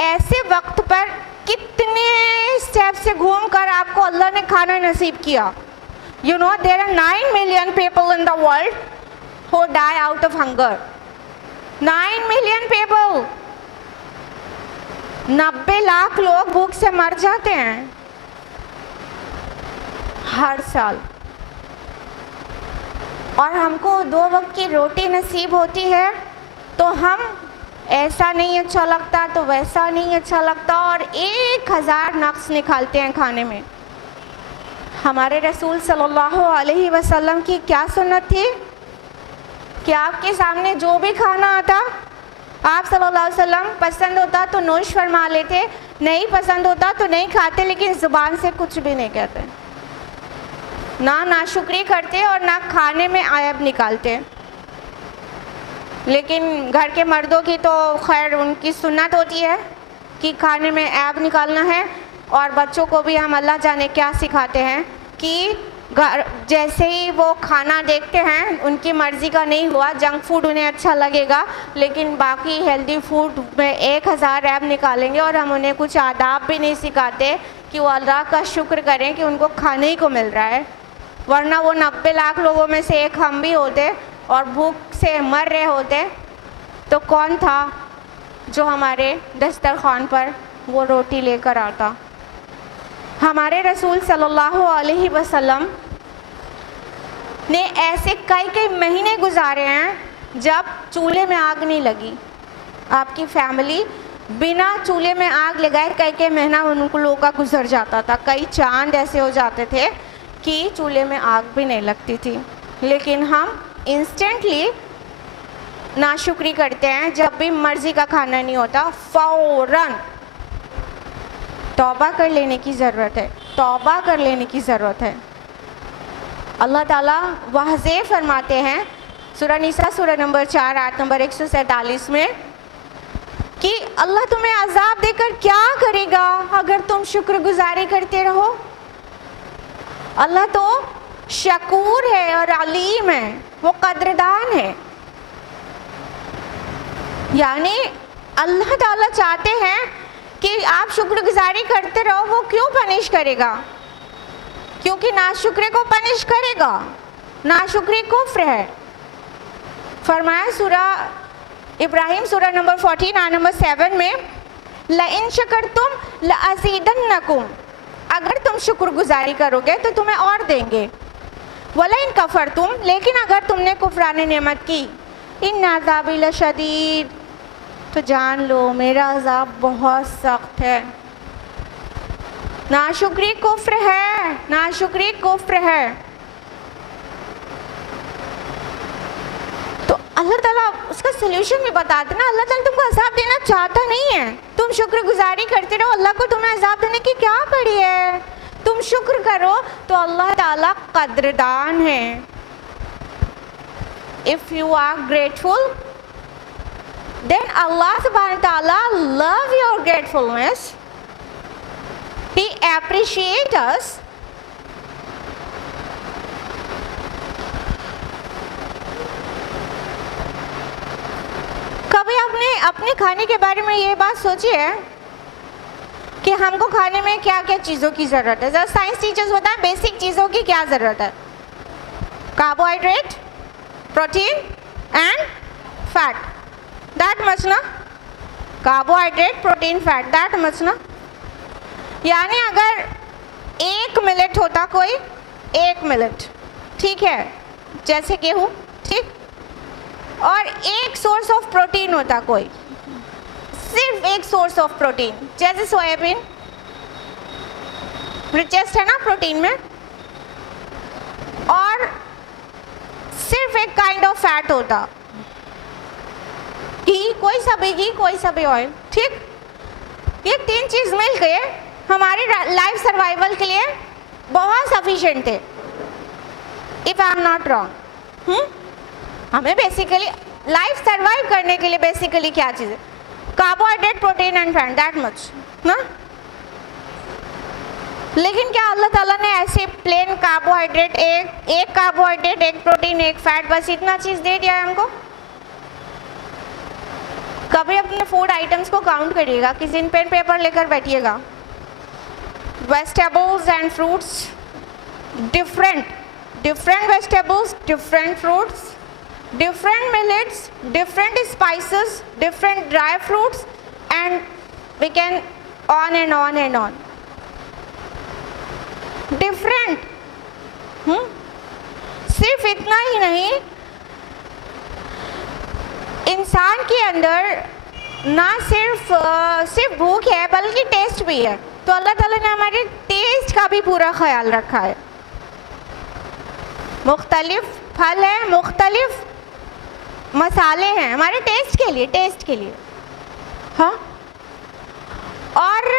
ऐसे वक्त पर कितने स्टेप से घूमकर आपको अल्लाह ने खाना नसीब किया। You know there are 9 million people in the world who die out of hunger. 9 million people, 90 lakh लोग भूख से मर जाते हैं हर साल, और हमको 2 वक्त की रोटी नसीब होती है तो हम ऐसा नहीं अच्छा लगता तो वैसा नहीं अच्छा लगता, और 1000 नक्स निकालते हैं खाने में। हमारे रसूल सल्लल्लाहु अलैहि वसल्लम की क्या सुन्नत थी कि आपके सामने जो भी खाना आता आप सल्लल्लाहु अलैहि वसल्लम पसंद होता तो नोश फरमा लेते, नहीं पसंद होता तो नहीं खाते, लेकिन ज़ुबान से कुछ भी नहीं कहते, ना नाशुक्री करते और ना खाने में आयब निकालते। लेकिन घर के मर्दों की तो खैर उनकी सुन्नत होती है कि खाने में ऐब निकालना है, और बच्चों को भी हम अल्लाह जाने क्या सिखाते हैं कि घर जैसे ही वो खाना देखते हैं उनकी मर्ज़ी का नहीं हुआ, जंक फूड उन्हें अच्छा लगेगा, लेकिन बाकी हेल्दी फूड में 1000 ऐब निकालेंगे, और हम उन्हें कुछ आदाब भी नहीं सिखाते कि वो अल्लाह का शुक्र करें कि उनको खाने ही को मिल रहा है। वरना वो 90 लाख लोगों में से एक हम भी होते और भूख से मर रहे होते तो कौन था जो हमारे दस्तरखान पर वो रोटी लेकर आता। हमारे रसूल सल्लल्लाहु अलैहि वसल्लम ने ऐसे कई महीने गुजारे हैं जब चूल्हे में आग नहीं लगी। आपकी फैमिली बिना चूल्हे में आग लगाए कई महीना उन लोगों का गुजर जाता था, कई चांद ऐसे हो जाते थे कि चूल्हे में आग भी नहीं लगती थी। लेकिन हम इंस्टेंटली नाशुक्री करते हैं, जब भी मर्ज़ी का खाना नहीं होता फ़ौरन तौबा कर लेने की ज़रूरत है, तौबा कर लेने की ज़रूरत है। अल्लाह ताला वाज़े फरमाते हैं सूरह निसा सूरह नंबर 4 आयत नंबर 147 में कि अल्लाह तुम्हें अजाब देकर क्या करेगा अगर तुम शुक्रगुजारी करते रहो। अल्लाह तो शकूर है और अलीम है, वो कद्रदान है। यानी अल्लाह ताला चाहते हैं कि आप शुक्रगुजारी करते रहो। वो क्यों पनिश करेगा? क्योंकि नाशुक्रे को पनिश करेगा, नाशुक्री कुफ्र है। फरमाया सूरह इब्राहिम सूरह नंबर 14 आयत नंबर 7 में लइन शकरतुम लअज़ीदन्नकुम, अगर तुम शुक्रगुजारी करोगे तो तुम्हें और देंगे। वलइन कफरतुम, लेकिन अगर तुमने कुफरान नेमत की, इन्ना अज़ाबी लशदीद, तो जान लो मेरा अज़ाब बहुत सख्त है। नाशुक्री कुफ्र है, नाशुक्री कुफ्र है। तो अल्लाह ताला उसका सलूशन भी बताते ना। अल्लाह ताला तुमको अज़ाब देना चाहता नहीं है, तुम शुक्रगुजारी करते रहो। अल्लाह को तुम्हें अज़ाब देने की क्या पड़ी है? तुम शुक्र करो तो अल्लाह ताला कद्रदान है। If you are grateful then Allah subhanahu wa ta'ala love your gratefulness. He appreciates us. कभी आपने अपने खाने के बारे में ये बात सोची है कि हमको खाने में क्या क्या चीज़ों की ज़रूरत है? जरा साइंस टीचर्स बताएं बेसिक चीज़ों की क्या ज़रूरत है? Carbohydrate, protein and fat, that much ना। Carbohydrate, protein, fat, that much ना। यानी अगर 1 मिनट होता, कोई 1 मिनट, ठीक है, जैसे गेहूँ, ठीक, और एक सोर्स ऑफ प्रोटीन होता कोई, सिर्फ एक सोर्स ऑफ प्रोटीन, जैसे सोयाबीन रिचेस्ट है ना प्रोटीन में, और सिर्फ एक काइंड ऑफ फैट होता, घी, कोई सा भी घी, कोई सा भी ऑयल, ठीक। ये तीन चीज़ मिल के हमारी लाइफ सर्वाइवल के लिए बहुत सफिशिएंट थे, if I am not wrong. हमें बेसिकली लाइफ सर्वाइव करने के लिए बेसिकली क्या चीज़ है? Carbohydrate, protein and fat, that much ना। लेकिन क्या अल्लाह ताला ने ऐसे प्लेन कार्बोहाइड्रेट, एक कार्बोहाइड्रेट, एक प्रोटीन, एक फैट, बस इतना चीज़ दे दिया है हमको? कभी अपने फूड आइटम्स को काउंट करिएगा, किसी दिन पेन पेपर लेकर बैठिएगा। Vegetables and fruits, different vegetables, different fruits, different millets, different spices, different dry fruits, and we can on and on and on. Different. सिर्फ इतना ही नहीं, इंसान के अंदर ना सिर्फ भूख है बल्कि टेस्ट भी है। तो अल्लाह ताला ने हमारे टेस्ट का भी पूरा ख्याल रखा है। मुख्तलिफ फल हैं, मुख्तलिफ मसाले हैं हमारे टेस्ट के लिए, हाँ। और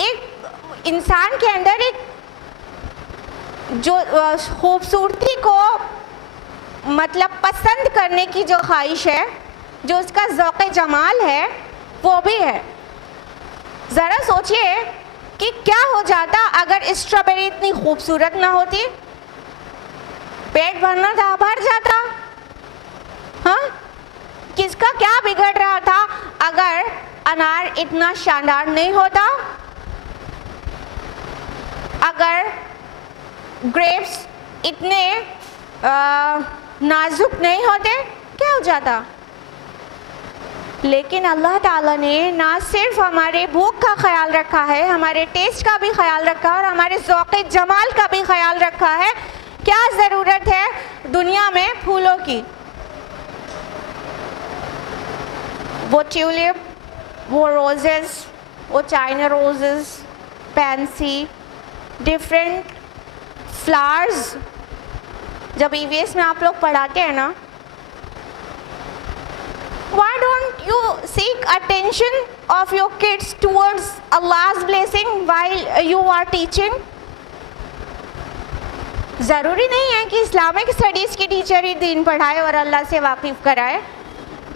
एक इंसान के अंदर एक जो खूबसूरती को मतलब पसंद करने की जो ख्वाहिश है, जो उसका ज़ौक़ जमाल है, वो भी है। ज़रा सोचिए कि क्या हो जाता अगर स्ट्रॉबेरी इतनी खूबसूरत ना होती, पेट भरना था, भर जाता, हाँ। किसका क्या बिगड़ रहा था अगर अनार इतना शानदार नहीं होता, अगर ग्रेप्स इतने नाजुक नहीं होते, क्या हो जाता? लेकिन अल्लाह ताला ने ना सिर्फ हमारे भूख का ख्याल रखा है, हमारे टेस्ट का भी ख्याल रखा है और हमारे ज़ौक़ जमाल का भी ख्याल रखा है। क्या ज़रूरत है दुनिया में फूलों की? वो ट्यूलिप, वो रोजेस, वो China roses, pansy, different flowers. जब ईवीएस में आप लोग पढ़ाते हैं ना, why don't you seek attention of your kids towards Allah's blessing while you are teaching? ज़रूरी नहीं है कि इस्लामिक स्टडीज़ की टीचर ही दीन पढ़ाए और अल्लाह से वाकिफ़ कराए।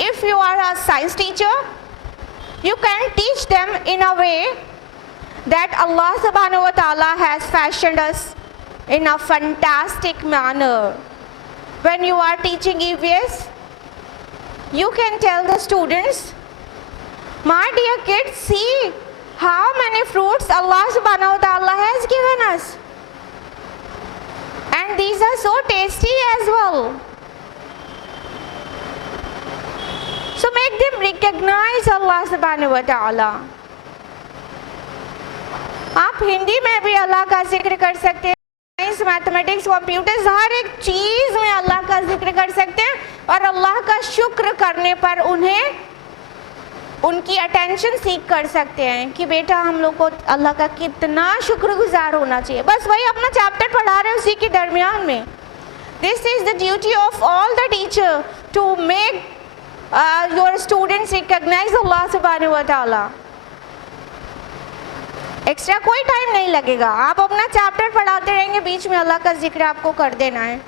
If you are a science teacher, you can teach them in a way that Allah subhanahu wa ta'ala has fashioned us in a fantastic manner. When you are teaching EVS, you can tell the students, my dear kids, see how many fruits Allah subhanahu wa ta'ala has given us. And these are so tasty as well. So make them recognize Allah subhanahu wa ta'ala. आप हिंदी में भी अल्लाह का जिक्र कर सकते हैं, साइंस, मैथमेटिक्स, कंप्यूटर्स, हर एक चीज़ में अल्लाह का जिक्र कर सकते हैं और अल्लाह का शुक्र करने पर उन्हें उनकी अटेंशन सीख कर सकते हैं कि बेटा हम लोग को अल्लाह का कितना शुक्रगुजार होना चाहिए। बस वही अपना चैप्टर पढ़ा रहे हैं उसी के दरमियान में। This is the duty of all the teacher to make your students recognise Allah सुब्हानहू व तआला। एक्स्ट्रा कोई टाइम नहीं लगेगा, आप अपना चैप्टर पढ़ाते रहेंगे, बीच में अल्लाह का जिक्र आपको कर देना है।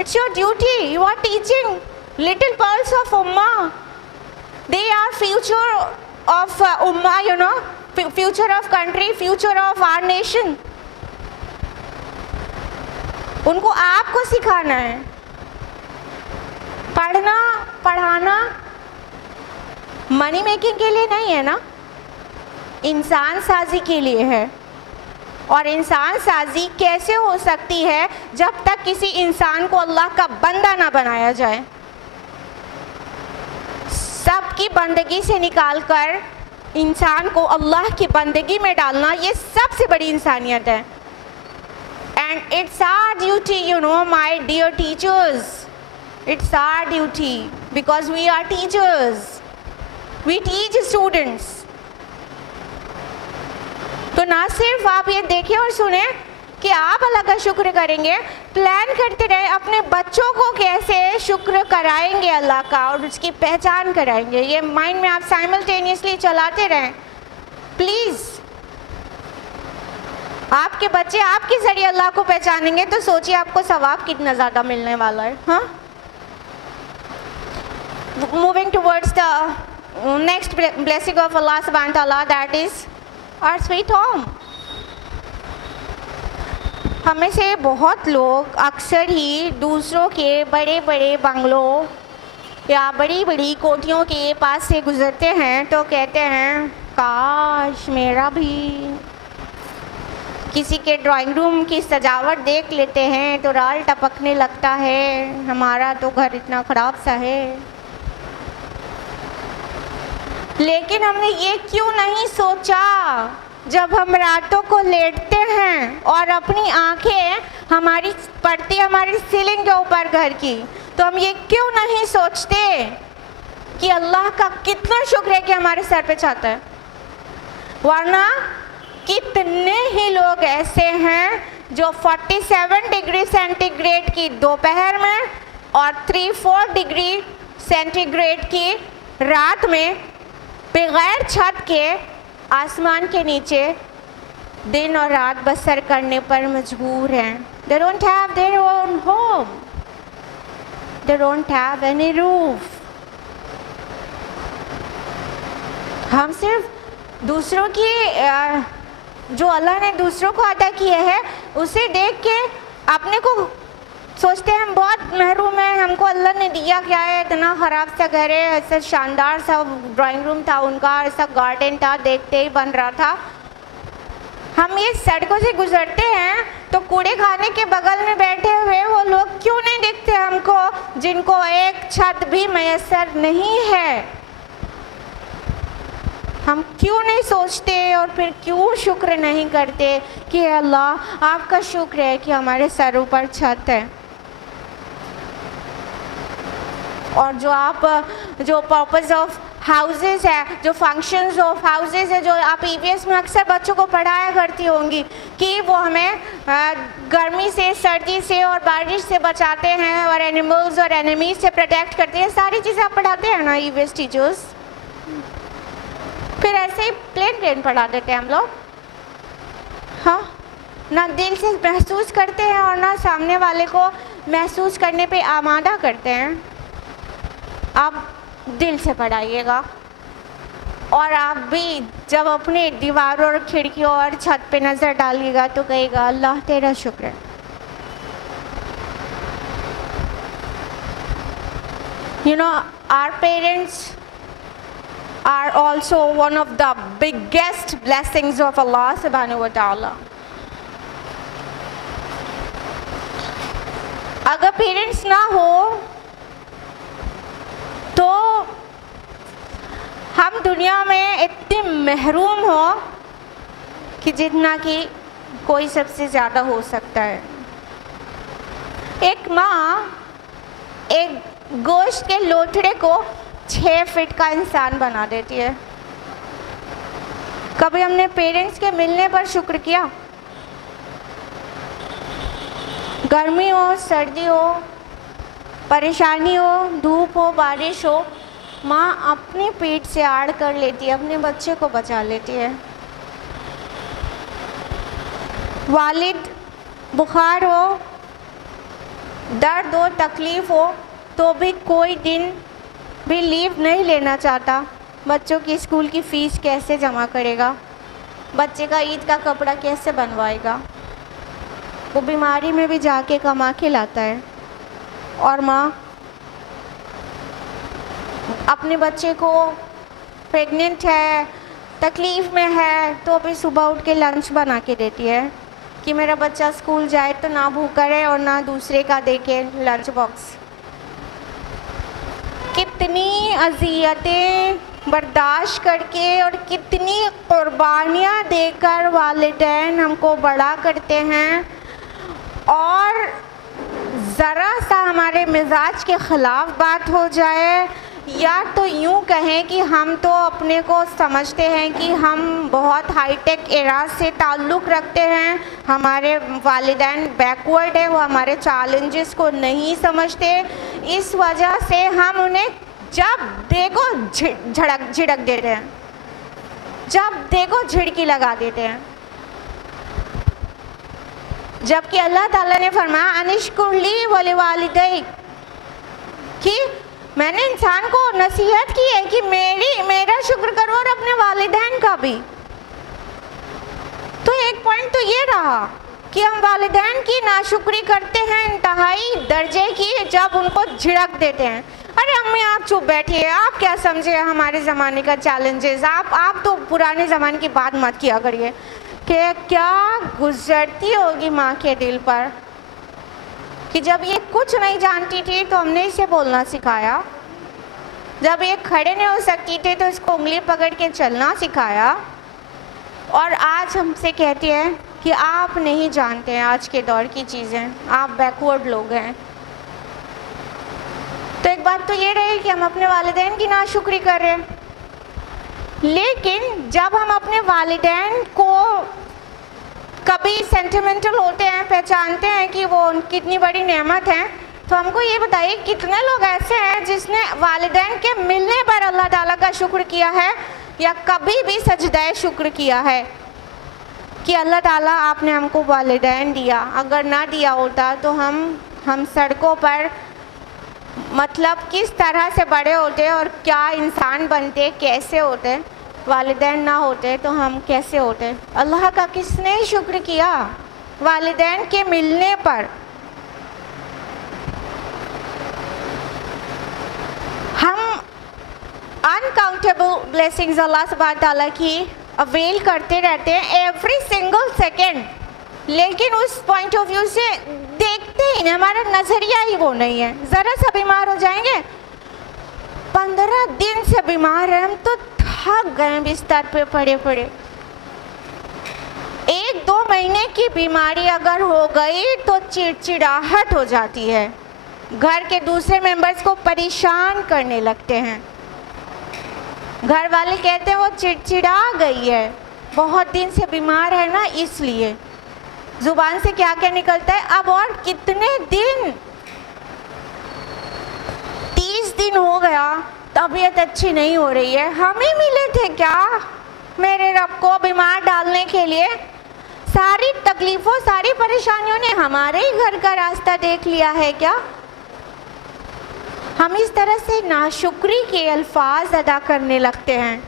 It's your duty, you are teaching little pearls of उम्मा। They are future of ummah, you know, future of country, future of our nation. उनको आपको सिखाना है। पढ़ना पढ़ाना मनी मेकिंग के लिए नहीं है ना, इंसान साजी के लिए है। और इंसान साजी कैसे हो सकती है जब तक किसी इंसान को अल्लाह का बंदा ना बनाया जाए। सबकी बंदगी से निकालकर इंसान को अल्लाह की बंदगी में डालना, ये सबसे बड़ी इंसानियत है। And it's our duty, you know my dear teachers, It's our duty because we are teachers. We teach students. तो ना सिर्फ आप ये देखें और सुने कि आप अल्लाह का शुक्र करेंगे, प्लान करते रहे अपने बच्चों को कैसे शुक्र कराएंगे अल्लाह का और उसकी पहचान कराएंगे। ये माइंड में आप साइमल्टेनियसली चलाते रहें प्लीज़। आपके बच्चे आपके जरिए अल्लाह को पहचानेंगे तो सोचिए आपको सवाब कितना ज़्यादा मिलने वाला है। हाँ, moving towards the next blessing of Allah सुब्हान तआला, that is our sweet home. हमें से बहुत लोग अक्सर ही दूसरों के बड़े बड़े बंगलों या बड़ी बड़ी कोठियों के पास से गुजरते हैं तो कहते हैं काश मेरा भी। किसी के ड्राइंग रूम की सजावट देख लेते हैं तो राल टपकने लगता है, हमारा तो घर इतना ख़राब सा है। लेकिन हमने ये क्यों नहीं सोचा जब हम रातों को लेटते हैं और अपनी आंखें हमारी पड़ती हमारी सीलिंग के ऊपर घर की, तो हम ये क्यों नहीं सोचते कि अल्लाह का कितना शुक्र है कि हमारे सर पे छत है। वरना कितने ही लोग ऐसे हैं जो 47 डिग्री सेंटीग्रेड की दोपहर में और 3-4 डिग्री सेंटीग्रेड की रात में बगैर छत के आसमान के नीचे दिन और रात बसर करने पर मजबूर हैं। They don't have their own home. They don't have any roof. हम सिर्फ दूसरों की जो अल्लाह ने दूसरों को अता किए हैं उसे देख के अपने को सोचते हैं हम बहुत महरूम हैं, हमको अल्लाह ने दिया क्या है, इतना ख़राब सा घर है, ऐसा शानदार सा ड्राइंग रूम था उनका, ऐसा गार्डन था देखते ही बन रहा था। हम ये सड़कों से गुजरते हैं तो कूड़े खाने के बगल में बैठे हुए वो लोग क्यों नहीं दिखते हमको जिनको एक छत भी मैसर नहीं है। हम क्यों नहीं सोचते और फिर क्यों शुक्र नहीं करते कि अल्लाह आपका शुक्र है कि हमारे सर ऊपर छत है। और जो पर्पस ऑफ हाउसेस है, जो फंक्शंस ऑफ हाउसेस है, जो आप ईवीएस में अक्सर बच्चों को पढ़ाया करती होंगी कि वो हमें गर्मी से, सर्दी से और बारिश से बचाते हैं और एनिमल्स और एनिमीज से प्रोटेक्ट करते हैं। सारी चीज़ें आप पढ़ाते हैं ना ईवीएस टीचर्स। फिर ऐसे ही प्लेन पढ़ा देते हैं हम लोग। हाँ, ना दिल से महसूस करते हैं और ना सामने वाले को महसूस करने पे आमादा करते हैं। आप दिल से पढ़ाइएगा और आप भी जब अपने दीवारों और खिड़कियों और छत पे नज़र डालिएगा तो कहेगा अल्लाह तेरा शुक्र है। You know, our parents are also one of the biggest blessings of Allah subhanahu wa ta'ala. अगर पेरेंट्स ना हो तो हम दुनिया में इतने महरूम हो कि जितना कि कोई सबसे ज़्यादा हो सकता है। एक माँ एक गोश्त के लोथड़े को 6 फीट का इंसान बना देती है। कभी हमने पेरेंट्स के मिलने पर शुक्र किया? गर्मी हो, सर्दी हो, परेशानी हो, धूप हो, बारिश हो, माँ अपने पेट से आड़ कर लेती है, अपने बच्चे को बचा लेती है। वालिद बुखार हो, दर्द हो, तकलीफ़ हो तो भी कोई दिन भी लीव नहीं लेना चाहता। बच्चों की स्कूल की फ़ीस कैसे जमा करेगा, बच्चे का ईद का कपड़ा कैसे बनवाएगा, वो बीमारी में भी जाके कमा के लाता है। और माँ अपने बच्चे को प्रेग्नेंट है, तकलीफ़ में है तो भी सुबह उठ के लंच बना के देती है कि मेरा बच्चा स्कूल जाए तो ना भूखा रहे और ना दूसरे का देके लंच बॉक्स। कितनी अज़ियतें बर्दाश्त करके और कितनी कुर्बानियाँ देकर वालिदैन हमको बड़ा करते हैं और ज़रा सा हमारे मिजाज के ख़िलाफ़ बात हो जाए, या तो यूँ कहें कि हम तो अपने को समझते हैं कि हम बहुत हाईटेक एरा से ताल्लुक़ रखते हैं, हमारे वालिदैन बैकवर्ड है, वो हमारे चैलेंजेस को नहीं समझते, इस वजह से हम उन्हें जब देखो झिड़क देते हैं, जब देखो झिड़की लगा देते हैं। जबकि अल्लाह ताला ने फरमाया अनिश्कुरली वली वालिदैक, कि मैंने इंसान को नसीहत की है कि मेरा शुक्र करो और अपने वालिदैन का भी। तो एक पॉइंट तो ये रहा कि हम वालिदैन की नाशुक्री करते हैं इंतहाई दर्जे की, जब उनको झिड़क देते हैं। अरे अम्मी आप चुप बैठिए, आप क्या समझे हमारे ज़माने का चैलेंजेस, आप तो पुराने ज़माने की बात मत किया करिए। कि क्या गुजरती होगी माँ के दिल पर कि जब ये कुछ नहीं जानती थी तो हमने इसे बोलना सिखाया, जब ये खड़े नहीं हो सकती थी तो इसको उंगली पकड़ के चलना सिखाया, और आज हमसे कहती है कि आप नहीं जानते हैं आज के दौर की चीज़ें, आप बैकवर्ड लोग हैं। तो एक बात तो ये रही कि हम अपने वालिदैन की नाशुक्री कर रहे हैं, लेकिन जब हम अपने वालिदैन को कभी सेंटिमेंटल होते हैं, पहचानते हैं कि वो कितनी बड़ी नेमत है, तो हमको ये बताइए कितने लोग ऐसे हैं जिसने वालिदैन के मिलने पर अल्लाह ताला का शुक्र किया है, या कभी भी सजदाए शुक्र किया है कि अल्लाह ताला आपने हमको वालिदैन दिया, अगर ना दिया होता तो हम सड़कों पर मतलब किस तरह से बड़े होते और क्या इंसान बनते, कैसे होते। वालिदैन ना होते तो हम कैसे होते। अल्लाह का किसने शुक्र किया वालिदैन के मिलने पर। हम अनकाउंटेबल ब्लेसिंग्स अल्लाह सुब्हान ताला की अवेल करते रहते हैं एवरी सिंगल सेकेंड, लेकिन उस पॉइंट ऑफ व्यू से देखते ही नहीं, हमारा नज़रिया ही वो नहीं है। ज़रा सा बीमार हो जाएंगे, 15 दिन से बीमार हैं हम तो थक गए बिस्तर पे पड़े पड़े। 1-2 महीने की बीमारी अगर हो गई तो चिड़चिड़ाहट हो जाती है, घर के दूसरे मेंबर्स को परेशान करने लगते हैं। घर वाले कहते हैं वो चिड़चिड़ा गई है, बहुत दिन से बीमार है ना, इसलिए। जुबान से क्या क्या निकलता है, अब और कितने दिन, 30 दिन हो गया, तबीयत अच्छी नहीं हो रही है। हम ही मिले थे क्या मेरे रब को बीमार डालने के लिए? सारी तकलीफ़ों सारी परेशानियों ने हमारे ही घर का रास्ता देख लिया है क्या? हम इस तरह से नाशुक्री के अल्फाज अदा करने लगते हैं।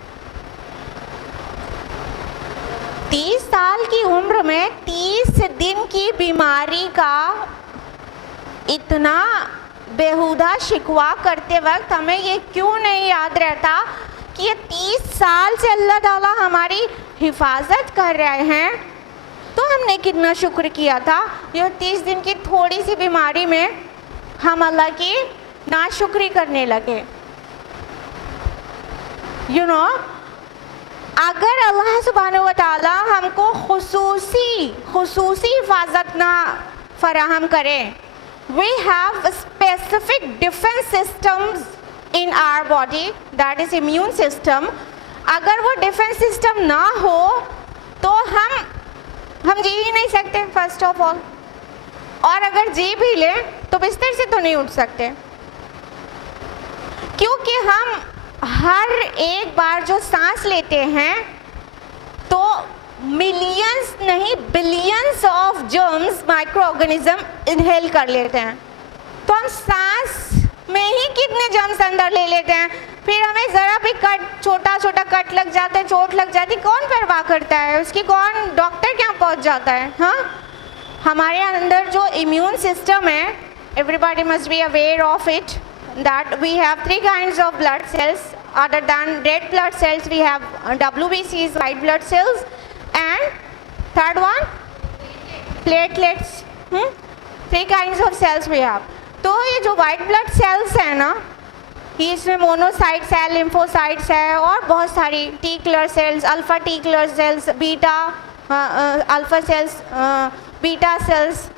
30 साल की उम्र में 30 दिन की बीमारी का इतना बेहुदा शिकवा करते वक्त हमें ये क्यों नहीं याद रहता कि ये 30 साल से अल्लाह ताला हमारी हिफाजत कर रहे हैं, तो हमने कितना शुक्र किया था। ये 30 दिन की थोड़ी सी बीमारी में हम अल्लाह की नाशुक्री करने लगे। अगर अल्लाह सुब्हानहू व तआला हमको खुसूसी हिफाजत ना फराहम करें, we have specific defense systems in our body, that is immune system. अगर वो डिफेंस सिस्टम ना हो तो हम जी ही नहीं सकते फर्स्ट ऑफ ऑल, और अगर जी भी ले तो बिस्तर से तो नहीं उठ सकते, क्योंकि हम हर एक बार जो सांस लेते हैं तो मिलियंस नहीं billions of germs micro organism inhale कर लेते हैं। तो हम सांस में ही कितने जर्म्स अंदर ले लेते हैं, फिर हमें ज़रा भी छोटा छोटा कट लग जाता है, चोट लग जाती है, कौन परवाह करता है उसकी, कौन डॉक्टर क्या पहुंच जाता है। हाँ, हमारे अंदर जो इम्यून सिस्टम है, everybody must be aware of it, that we have 3 kinds of blood cells. Other than red blood cells, we have WBCs, white blood cells, and third one platelets. 3 kinds of cells we have. तो ये जो white blood cells है ना, ये इसमें मोनोसाइट्स है, लिम्फोसाइट्स है, और बहुत सारी T killer cells, alpha T killer cells, beta alpha cells, beta cells,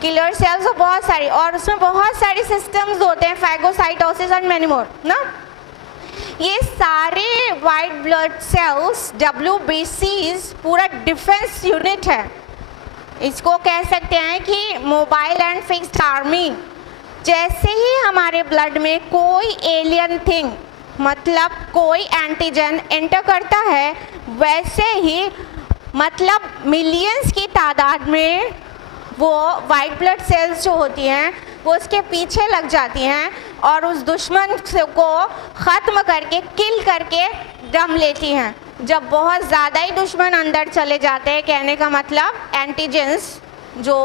killer cells बहुत सारी, और उसमें बहुत सारे सिस्टम्स होते हैं, फैगोसाइटोसिस एंड मेनी मोर ना। ये सारे वाइट ब्लड सेल्स WBCs पूरा डिफेंस यूनिट है। इसको कह सकते हैं कि मोबाइल एंड फिक्स्ड आर्मी। जैसे ही हमारे ब्लड में कोई एलियन थिंग मतलब कोई एंटीजन एंटर करता है, वैसे ही मतलब मिलियंस की तादाद में वो वाइट ब्लड सेल्स जो होती हैं वो उसके पीछे लग जाती हैं और उस दुश्मन को ख़त्म करके किल करके दम लेती हैं। जब बहुत ज़्यादा ही दुश्मन अंदर चले जाते हैं, कहने का मतलब एंटीजेंस जो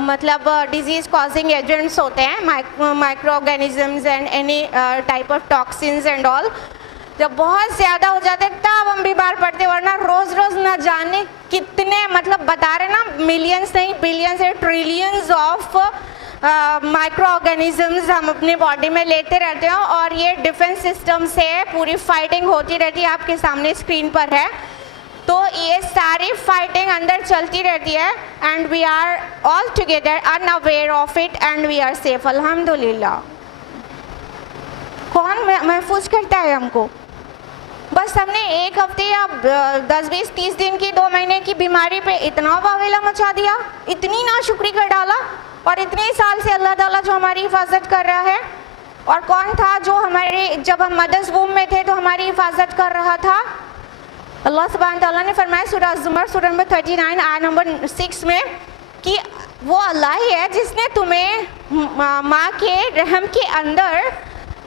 मतलब डिजीज़ कॉजिंग एजेंट्स होते हैं, micro organisms and any type of toxins and all, जब बहुत ज़्यादा हो जाते हैं तब हम बीमार पड़ते, वरना रोज़ रोज़ ना जाने कितने मतलब बता रहे ना, मिलियंस नहीं बिलियंस या ट्रिलियंस ऑफ माइक्रो ऑर्गेनिजम्स हम अपने बॉडी में लेते रहते हैं और ये डिफेंस सिस्टम से पूरी फाइटिंग होती रहती है। आपके सामने स्क्रीन पर है, तो ये सारी फाइटिंग अंदर चलती रहती है and we are all together unaware of it and we are safe अल्हम्दुलिल्लाह। कौन महफूज करता है हमको? बस हमने एक हफ्ते या 10, 20, 30 दिन की 2 महीने की बीमारी पे इतना वावेला मचा दिया, इतनी नाशुक्री कर डाला, और इतने साल से अल्लाह ताला जो हमारी हिफाजत कर रहा है। और कौन था जो हमारे जब हम मदर्स वूम में थे तो हमारी हिफाजत कर रहा था? अल्लाह सुब्हान ताला ने फरमाया सूरह ज़ुमर सूरह नंबर 39 आयत नंबर 6 में कि वो अल्लाह ही है जिसने तुम्हें माँ के रहम के अंदर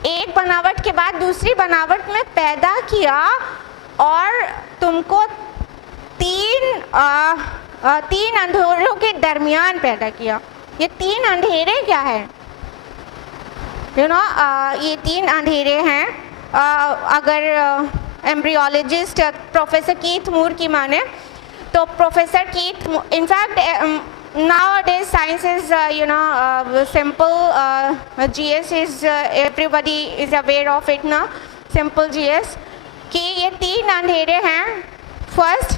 एक बनावट के बाद दूसरी बनावट में पैदा किया और तुमको तीन अंधेरों के दरमियान पैदा किया। ये 3 अंधेरे क्या है? ये 3 अंधेरे हैं। अगर एम्ब्रियोलॉजिस्ट प्रोफेसर कीथ मूर की माने तो professor Keith, in fact nowadays science is simple GS is everybody is aware of it ना, simple GS कि ये 3 अंधेरे हैं। First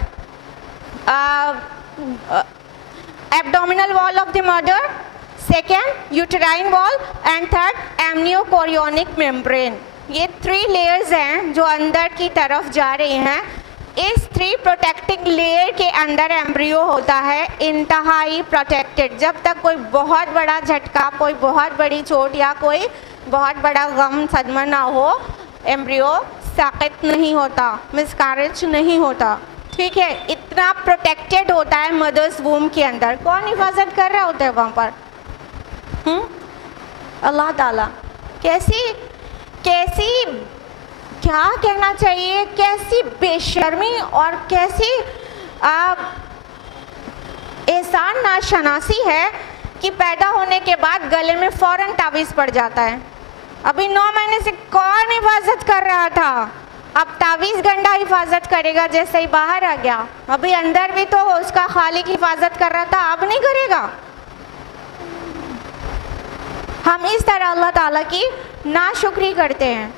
abdominal wall of the mother, second uterine wall and third amniochorionic membrane। ये 3 layers हैं जो अंदर की तरफ जा रही हैं। इस 3 प्रोटेक्टिंग लेयर के अंदर एम्ब्रियो होता है, इंतहाई प्रोटेक्टेड। जब तक कोई बहुत बड़ा झटका, कोई बहुत बड़ी चोट या कोई बहुत बड़ा गम सदमा ना हो, एम्ब्रियो साक़ित नहीं होता, मिसकैरेज नहीं होता। ठीक है, इतना प्रोटेक्टेड होता है मदर्स वूम के अंदर। कौन हिफाजत कर रहा होता है वहाँ पर? अल्लाह ताला। कैसी क्या कहना चाहिए, कैसी बेशर्मी और कैसी एहसान नाशनासी है कि पैदा होने के बाद गले में फ़ौरन तावीज़ पड़ जाता है। अभी 9 महीने से कौन हिफाजत कर रहा था? अब तावीज़ गंडा हिफाजत करेगा जैसे ही बाहर आ गया। अभी अंदर भी तो उसका खालिक हिफाजत कर रहा था, अब नहीं करेगा। हम इस तरह अल्लाह ताला की नाशुक्री करते हैं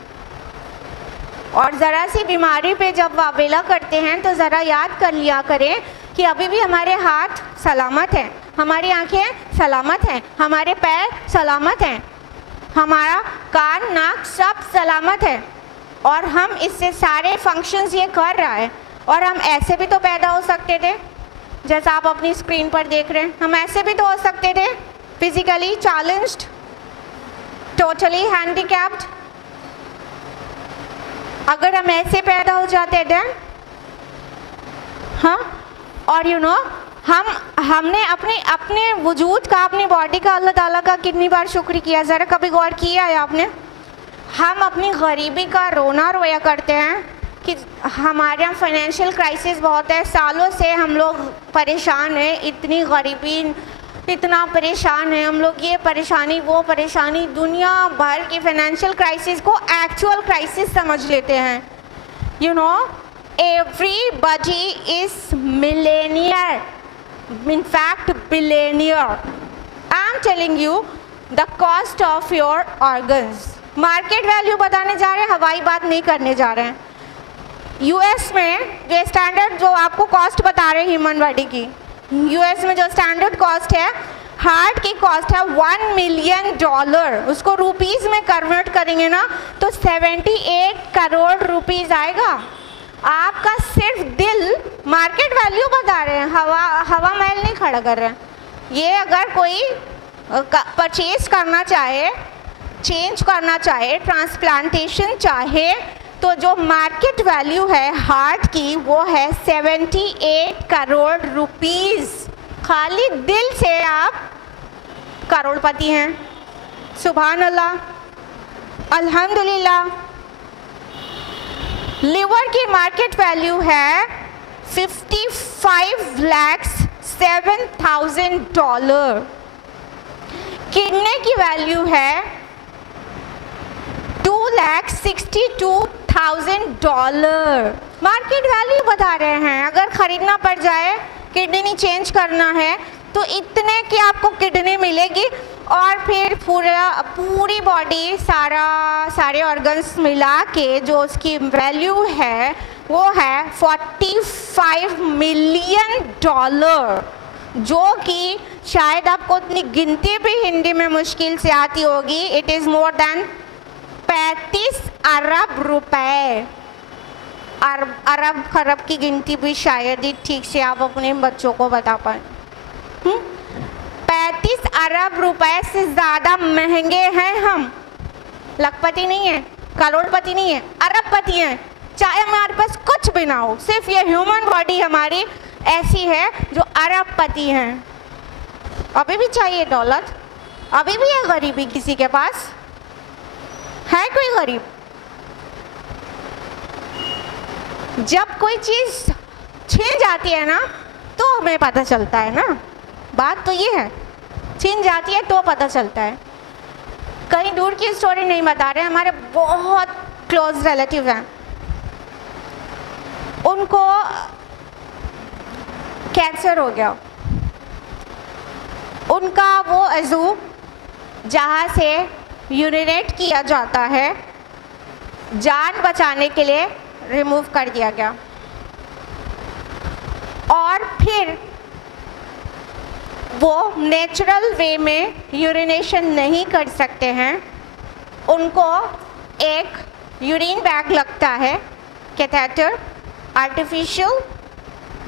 और ज़रा सी बीमारी पे जब वावेला करते हैं तो ज़रा याद कर लिया करें कि अभी भी हमारे हाथ सलामत हैं, हमारी आंखें सलामत हैं, हमारे पैर सलामत हैं, हमारा कान नाक सब सलामत है और हम इससे सारे फंक्शंस ये कर रहा है। और हम ऐसे भी तो पैदा हो सकते थे जैसा आप अपनी स्क्रीन पर देख रहे हैं, हम ऐसे भी तो हो सकते थे, फिजिकली चैलेंज्ड, टोटली हैंडीकैप्ड। अगर हम ऐसे पैदा हो जाते थे, हाँ, और हमने अपने वजूद का, अपनी बॉडी का, अल्लाह ताला का कितनी बार शुक्र किया? ज़रा कभी गौर किया है आपने? हम अपनी गरीबी का रोना रोया करते हैं कि हमारे यहाँ फाइनेंशियल क्राइसिस बहुत है, सालों से हम लोग परेशान हैं, इतनी गरीबी, इतना परेशान है हम लोग, ये परेशानी वो परेशानी, दुनिया भर की फाइनेंशियल क्राइसिस को एक्चुअल क्राइसिस समझ लेते हैं। everybody is millionaire, in fact billionaire. I'm telling you the cost of your organs. Market value बताने जा रहे हैं, हवाई बात नहीं करने जा रहे हैं। यूएस में जो स्टैंडर्ड, जो आपको कॉस्ट बता रहे हैं ह्यूमन बॉडी की, यूएस में जो स्टैंडर्ड कॉस्ट है हार्ट की कॉस्ट है $1 मिलियन। उसको रुपीस में कन्वर्ट करेंगे ना तो 78 करोड़ रुपीस आएगा। आपका सिर्फ दिल, मार्केट वैल्यू बता रहे हैं, हवा महल नहीं खड़ा कर रहे हैं। ये अगर कोई परचेज करना चाहे, चेंज करना चाहे, ट्रांसप्लांटेशन चाहे, तो जो मार्केट वैल्यू है हार्ट की वो है 78 करोड़ रुपीस। खाली दिल से आप करोड़पति हैं। सुभान अल्लाह, अल्हम्दुलिल्लाह। लिवर की मार्केट वैल्यू है $55,07,000। किडनी की वैल्यू है $2,62,000। मार्केट वैल्यू बता रहे हैं। अगर खरीदना पड़ जाए, किडनी चेंज करना है, तो इतने की आपको किडनी मिलेगी और फिर पूरी बॉडी, सारे ऑर्गन्स मिला के जो उसकी वैल्यू है वो है $45 मिलियन, जो कि शायद आपको उतनी गिनती भी हिंदी में मुश्किल से आती होगी। इट इज़ मोर देन 35 अरब रुपए। अरब खरब की गिनती भी शायद ही ठीक से आप अपने बच्चों को बता पाए। 35 अरब रुपए से ज़्यादा महंगे हैं हम। लखपति नहीं है, करोड़पति नहीं है, अरबपति हैं। चाहे हमारे पास कुछ भी ना हो, सिर्फ ये ह्यूमन बॉडी हमारी ऐसी है जो अरबपति हैं। अभी भी चाहिए दौलत, अभी भी है गरीबी किसी के पास? है कोई गरीब? जब कोई चीज़ छिन जाती है ना तो हमें पता चलता है ना। बात तो ये है, छिन जाती है तो पता चलता है। कहीं दूर की स्टोरी नहीं बता रहे, हमारे बहुत क्लोज रिलेटिव हैं, उनको कैंसर हो गया। उनका वो अज़ू जहाँ से यूरिनेट किया जाता है, जान बचाने के लिए रिमूव कर दिया गया। और फिर वो नेचुरल वे में यूरिनेशन नहीं कर सकते हैं, उनको एक यूरिन बैग लगता है, कैथेटर, आर्टिफिशियल,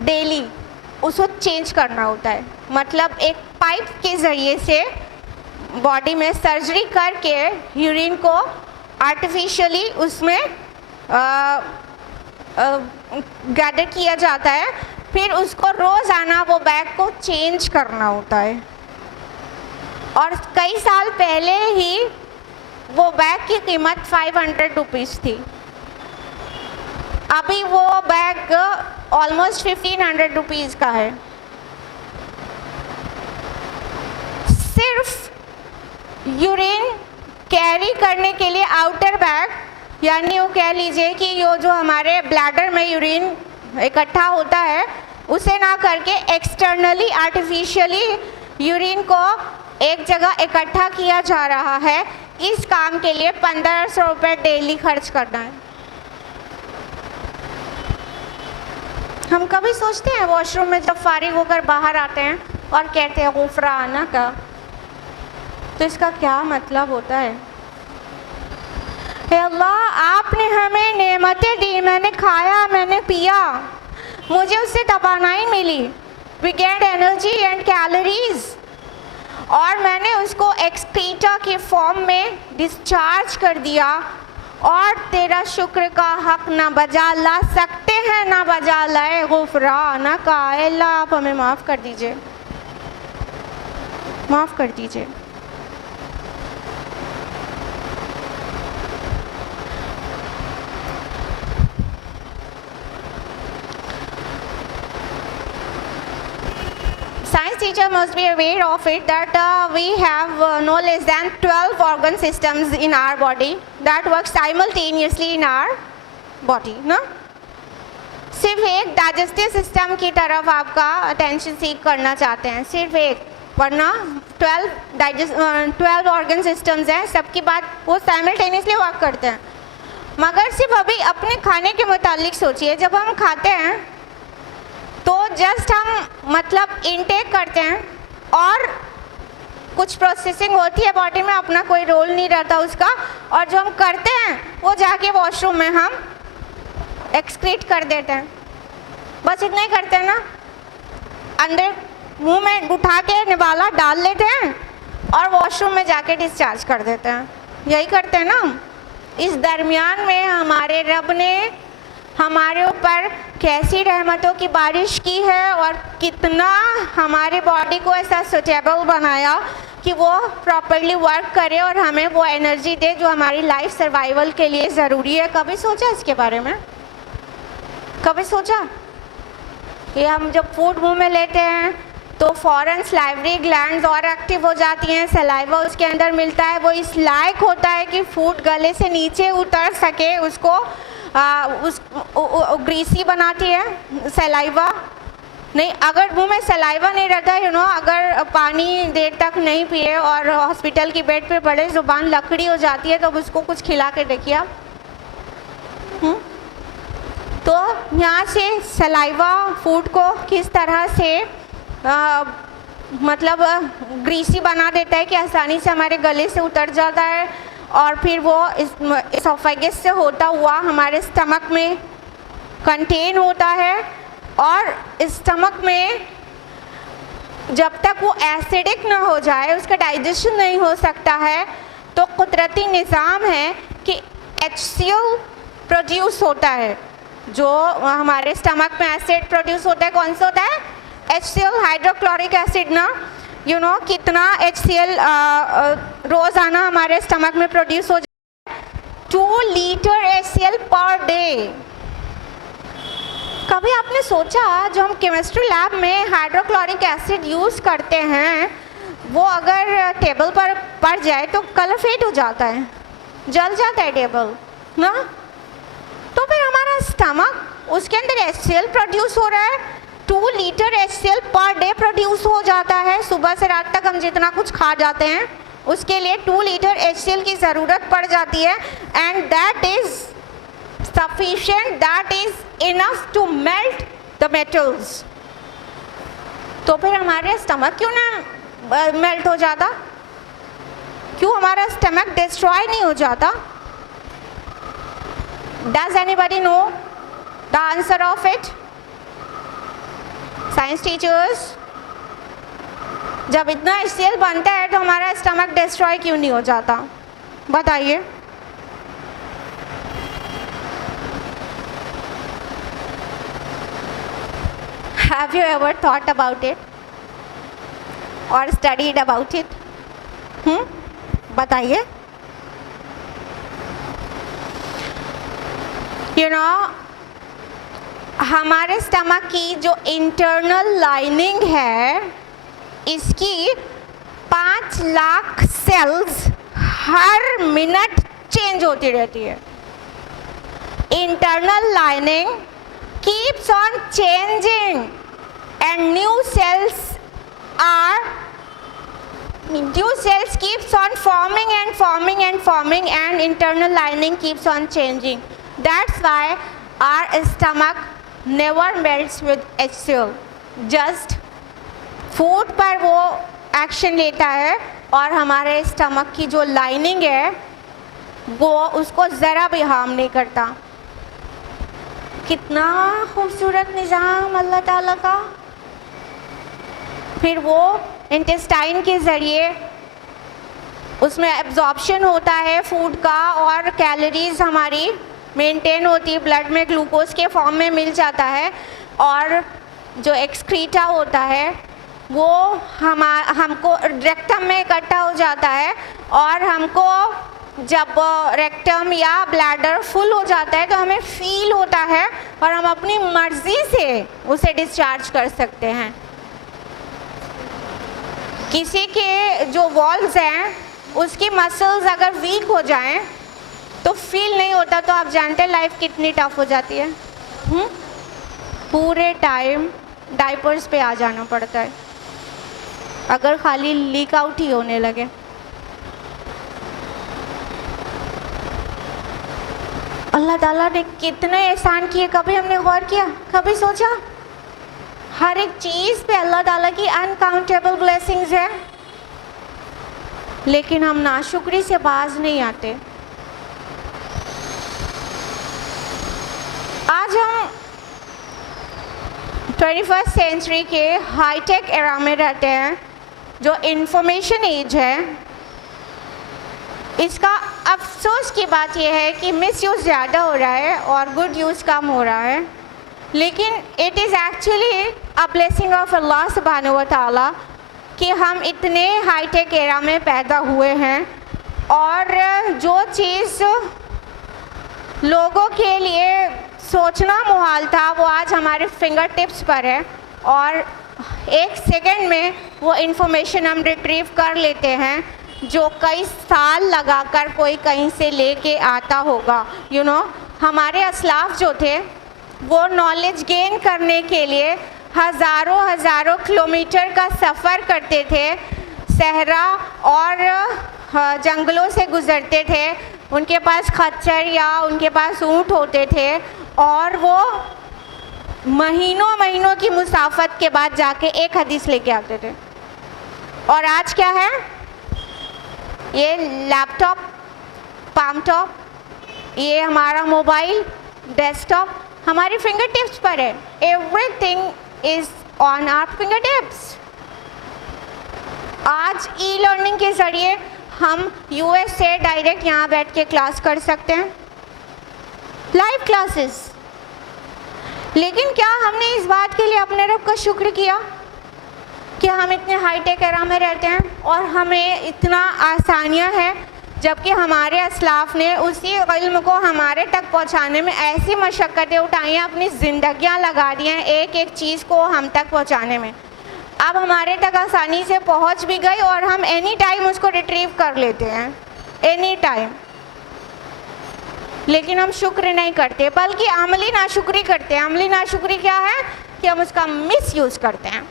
डेली उसको चेंज करना होता है। मतलब एक पाइप के ज़रिए से बॉडी में सर्जरी करके यूरिन को आर्टिफिशियली उसमें गैदर किया जाता है, फिर उसको रोज़ाना वो बैग को चेंज करना होता है। और कई साल पहले ही वो बैग की कीमत 500 रुपीज़ थी। अभी वो बैग ऑलमोस्ट 1500 रुपीज़ का है। सिर्फ यूरिन कैरी करने के लिए आउटर बैग, यानी वो कह लीजिए कि ये जो हमारे ब्लैडर में यूरिन इकट्ठा होता है उसे ना करके एक्सटर्नली आर्टिफिशियली यूरिन को एक जगह इकट्ठा किया जा रहा है। इस काम के लिए 1500 रुपये डेली खर्च करना है। हम कभी सोचते हैं वॉशरूम में जब फारिग होकर बाहर आते हैं और कहते हैं गुफराना का, तो इसका क्या मतलब होता है? हे अल्लाह, आपने हमें नेमतें दी, मैंने खाया, मैंने पिया, मुझे उससे तवानाई मिली, we get energy and calories, और मैंने उसको एक्सक्रीटा के फॉर्म में डिस्चार्ज कर दिया, और तेरा शुक्र का हक ना बजा ला सकते हैं, ना बजा लाए। गुफराना का, अल्लाह आप हमें माफ़ कर दीजिए, माफ़ कर दीजिए। Science teacher must be aware of it that we have no less than 12 organ systems in our body that work simultaneously in our body, ना? सिर्फ एक डाइजेस्टिव सिस्टम की तरफ आपका अटेंशन सीक करना चाहते हैं, सिर्फ एक, वरना 12 ऑर्गन सिस्टम्स हैं, सबकी बात वो साइमल्टेनियसली वर्क करते हैं। मगर सिर्फ अभी अपने खाने के मुतालिक सोचिए, जब हम खाते हैं तो जस्ट हम मतलब इनटेक करते हैं और कुछ प्रोसेसिंग होती है बॉडी में, अपना कोई रोल नहीं रहता उसका, और जो हम करते हैं वो जाके वॉशरूम में हम एक्सक्रीट कर देते हैं। बस इतना ही करते हैं ना, अंदर मुंह में उठा के निवाला डाल लेते हैं और वॉशरूम में जाके डिस्चार्ज कर देते हैं, यही करते हैं ना। इस दरमियान में हमारे रब ने हमारे ऊपर कैसी रहमतों की बारिश की है और कितना हमारे बॉडी को ऐसा सुटेबल बनाया कि वो प्रॉपरली वर्क करे और हमें वो एनर्जी दे जो हमारी लाइफ सर्वाइवल के लिए ज़रूरी है। कभी सोचा इसके बारे में? कभी सोचा कि हम जब फूड मुंह में लेते हैं तो फ़ौरन सलाइवरी ग्लैंड्स और एक्टिव हो जाती हैं, सलाइवा उसके अंदर मिलता है, वो इस लायक होता है कि फूड गले से नीचे उतर सके, उसको ग्रीसी बनाती है सलाइवा। नहीं, अगर मुंह में सलाइवा नहीं रहता अगर पानी देर तक नहीं पिए और हॉस्पिटल की बेड पे पड़े, ज़ुबान लकड़ी हो जाती है, तो उसको कुछ खिला के देखिए आप। तो यहाँ से सलाइवा फूड को किस तरह से मतलब ग्रीसी बना देता है कि आसानी से हमारे गले से उतर जाता है, और फिर वो इसोफेगस से होता हुआ हमारे स्टमक में कंटेन होता है, और स्टमक में जब तक वो एसिडिक ना हो जाए, उसका डाइजेशन नहीं हो सकता है, तो कुदरती निज़ाम है कि HCl प्रोड्यूस होता है। जो हमारे स्टमक में एसिड प्रोड्यूस होता है, कौन सा होता है? HCl, हाइड्रोक्लोरिक एसिड ना। कितना HCl रोज़ाना हमारे स्टमक में प्रोड्यूस हो जाता है? 2 लीटर HCl पर डे। कभी आपने सोचा जो हम केमिस्ट्री लैब में हाइड्रोक्लोरिक एसिड यूज़ करते हैं, वो अगर टेबल पर पड़ जाए तो कलर फेड हो जाता है, जल जाता है टेबल ना। तो फिर हमारा स्टमक, उसके अंदर HCl प्रोड्यूस हो रहा है, 2 litre HCl per day produce हो जाता है। सुबह से रात तक हम जितना कुछ खा जाते हैं उसके लिए 2 लीटर HCl की ज़रूरत पड़ जाती है, and that is sufficient, that is enough to melt the metals. तो फिर हमारे स्टमक क्यों ना मेल्ट हो जाता? क्यों हमारा स्टमक डिस्ट्रॉय नहीं हो जाता? Does anybody know the answer of it? Science teachers, जब इतना HCl बनता है तो हमारा स्टमक डिस्ट्रॉय क्यों नहीं हो जाता? बताइए। Have you ever thought about it or studied about it? बताइए। हमारे स्टमक की जो इंटरनल लाइनिंग है, इसकी 5 लाख सेल्स हर मिनट चेंज होती रहती है। Internal lining keeps on changing and new sales keeps on forming and forming and forming, and internal lining keeps on changing. That's why our stomach never melts with HCl. Just food पर वो एक्शन लेता है और हमारे स्टमक की जो लाइनिंग है वो उसको ज़रा भी हार्म नहीं करता। कितना खूबसूरत निज़ाम अल्लाह ताला का। फिर वो इंटेस्टाइन के ज़रिए उसमें एब्जॉर्प्शन होता है फूड का, और कैलोरीज हमारी मेंटेन होती है, ब्लड में ग्लूकोज के फॉर्म में मिल जाता है, और जो एक्सक्रीटा होता है वो हमको रेक्टम में इकट्ठा हो जाता है, और हमको जब रेक्टम या ब्लैडर फुल हो जाता है तो हमें फील होता है और हम अपनी मर्ज़ी से उसे डिस्चार्ज कर सकते हैं। किसी के जो वॉल्व्स हैं उसकी मसल्स अगर वीक हो जाएं तो फील नहीं होता, तो आप जानते हैं लाइफ कितनी टफ हो जाती है। पूरे टाइम डायपर्स पे आ जाना पड़ता है अगर खाली लीक आउट ही होने लगे। अल्लाह ताला ने कितने एहसान किए, कभी हमने गौर किया? कभी सोचा? हर एक चीज़ पे अल्लाह ताला की अनकाउंटेबल ब्लेसिंग्स है। लेकिन हम नाशुक्री से बाज नहीं आते। आज हम 21st सेंचुरी के हाईटेक एरा में रहते हैं, जो इंफॉर्मेशन एज है। इसका अफसोस की बात यह है कि मिसयूज़ ज़्यादा हो रहा है और गुड यूज़ कम हो रहा है, लेकिन it is actually a blessing of Allah सुब्हानहू व तआला कि हम इतने हाईटेक एरा में पैदा हुए हैं और जो चीज़ लोगों के लिए सोचना मुहाल था वो आज हमारे फिंगर टिप्स पर है और एक सेकंड में वो इन्फॉर्मेशन हम रिट्रीव कर लेते हैं जो कई साल लगाकर कोई कहीं से लेके आता होगा। यू नो, हमारे असलाफ जो थे वो नॉलेज गेन करने के लिए हज़ारों किलोमीटर का सफ़र करते थे, सहरा और जंगलों से गुज़रते थे। उनके पास खच्चर या उनके पास ऊँट होते थे और वो महीनों की मुसाफत के बाद जाके एक हदीस लेके आते थे। और आज क्या है? ये लैपटॉप, पाम टॉप, ये हमारा मोबाइल, डेस्कटॉप हमारी फिंगर टिप्स पर है। Everything is on our finger tips. आज ई लर्निंग के ज़रिए हम यूएस से डायरेक्ट यहाँ बैठ के क्लास कर सकते हैं, लाइव क्लासेस। लेकिन क्या हमने इस बात के लिए अपने रब का शुक्र किया कि हम इतने हाईटेक एरा में रहते हैं और हमें इतना आसानियाँ हैं, जबकि हमारे असलाफ ने उसी इल्म को हमारे तक पहुँचाने में ऐसी मशक्क़तें उठाई हैं, अपनी ज़िंदगियाँ लगा दी हैं एक एक चीज़ को हम तक पहुँचाने में। अब हमारे तक आसानी से पहुँच भी गई और हम एनी टाइम उसको रिट्रीव कर लेते हैं, एनी टाइम। लेकिन हम शुक्र नहीं करते, बल्कि अमली नाशुक्री करते हैं। अमली नाशुक्री क्या है कि हम उसका मिसयूज़ करते हैं।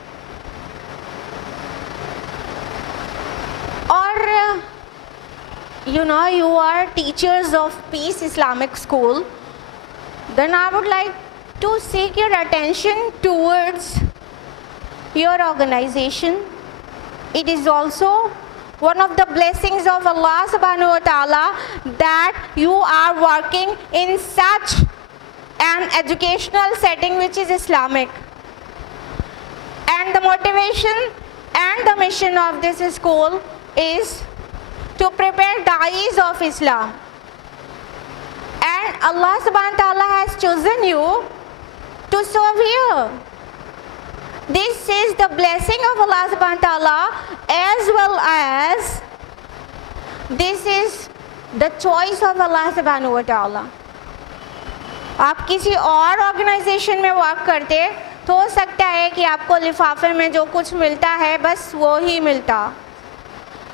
और you know, you are teachers of Peace Islamic School, then I would like to seek your attention towards your organization. It is also one of the blessings of Allah subhanahu wa ta'ala that you are working in such an educational setting which is Islamic. And the motivation and the mission of this school is to prepare da'is of Islam. And Allah subhanahu wa ta'ala has chosen you to serve here. This is the blessing of Allah subhanahu wa ta'ala, as well as this is the choice of Allah subhanahu wa ta'ala. आप किसी और ऑर्गेनाइजेशन में वर्क करते तो हो सकता है कि आपको लिफाफे में जो कुछ मिलता है बस वो ही मिलता,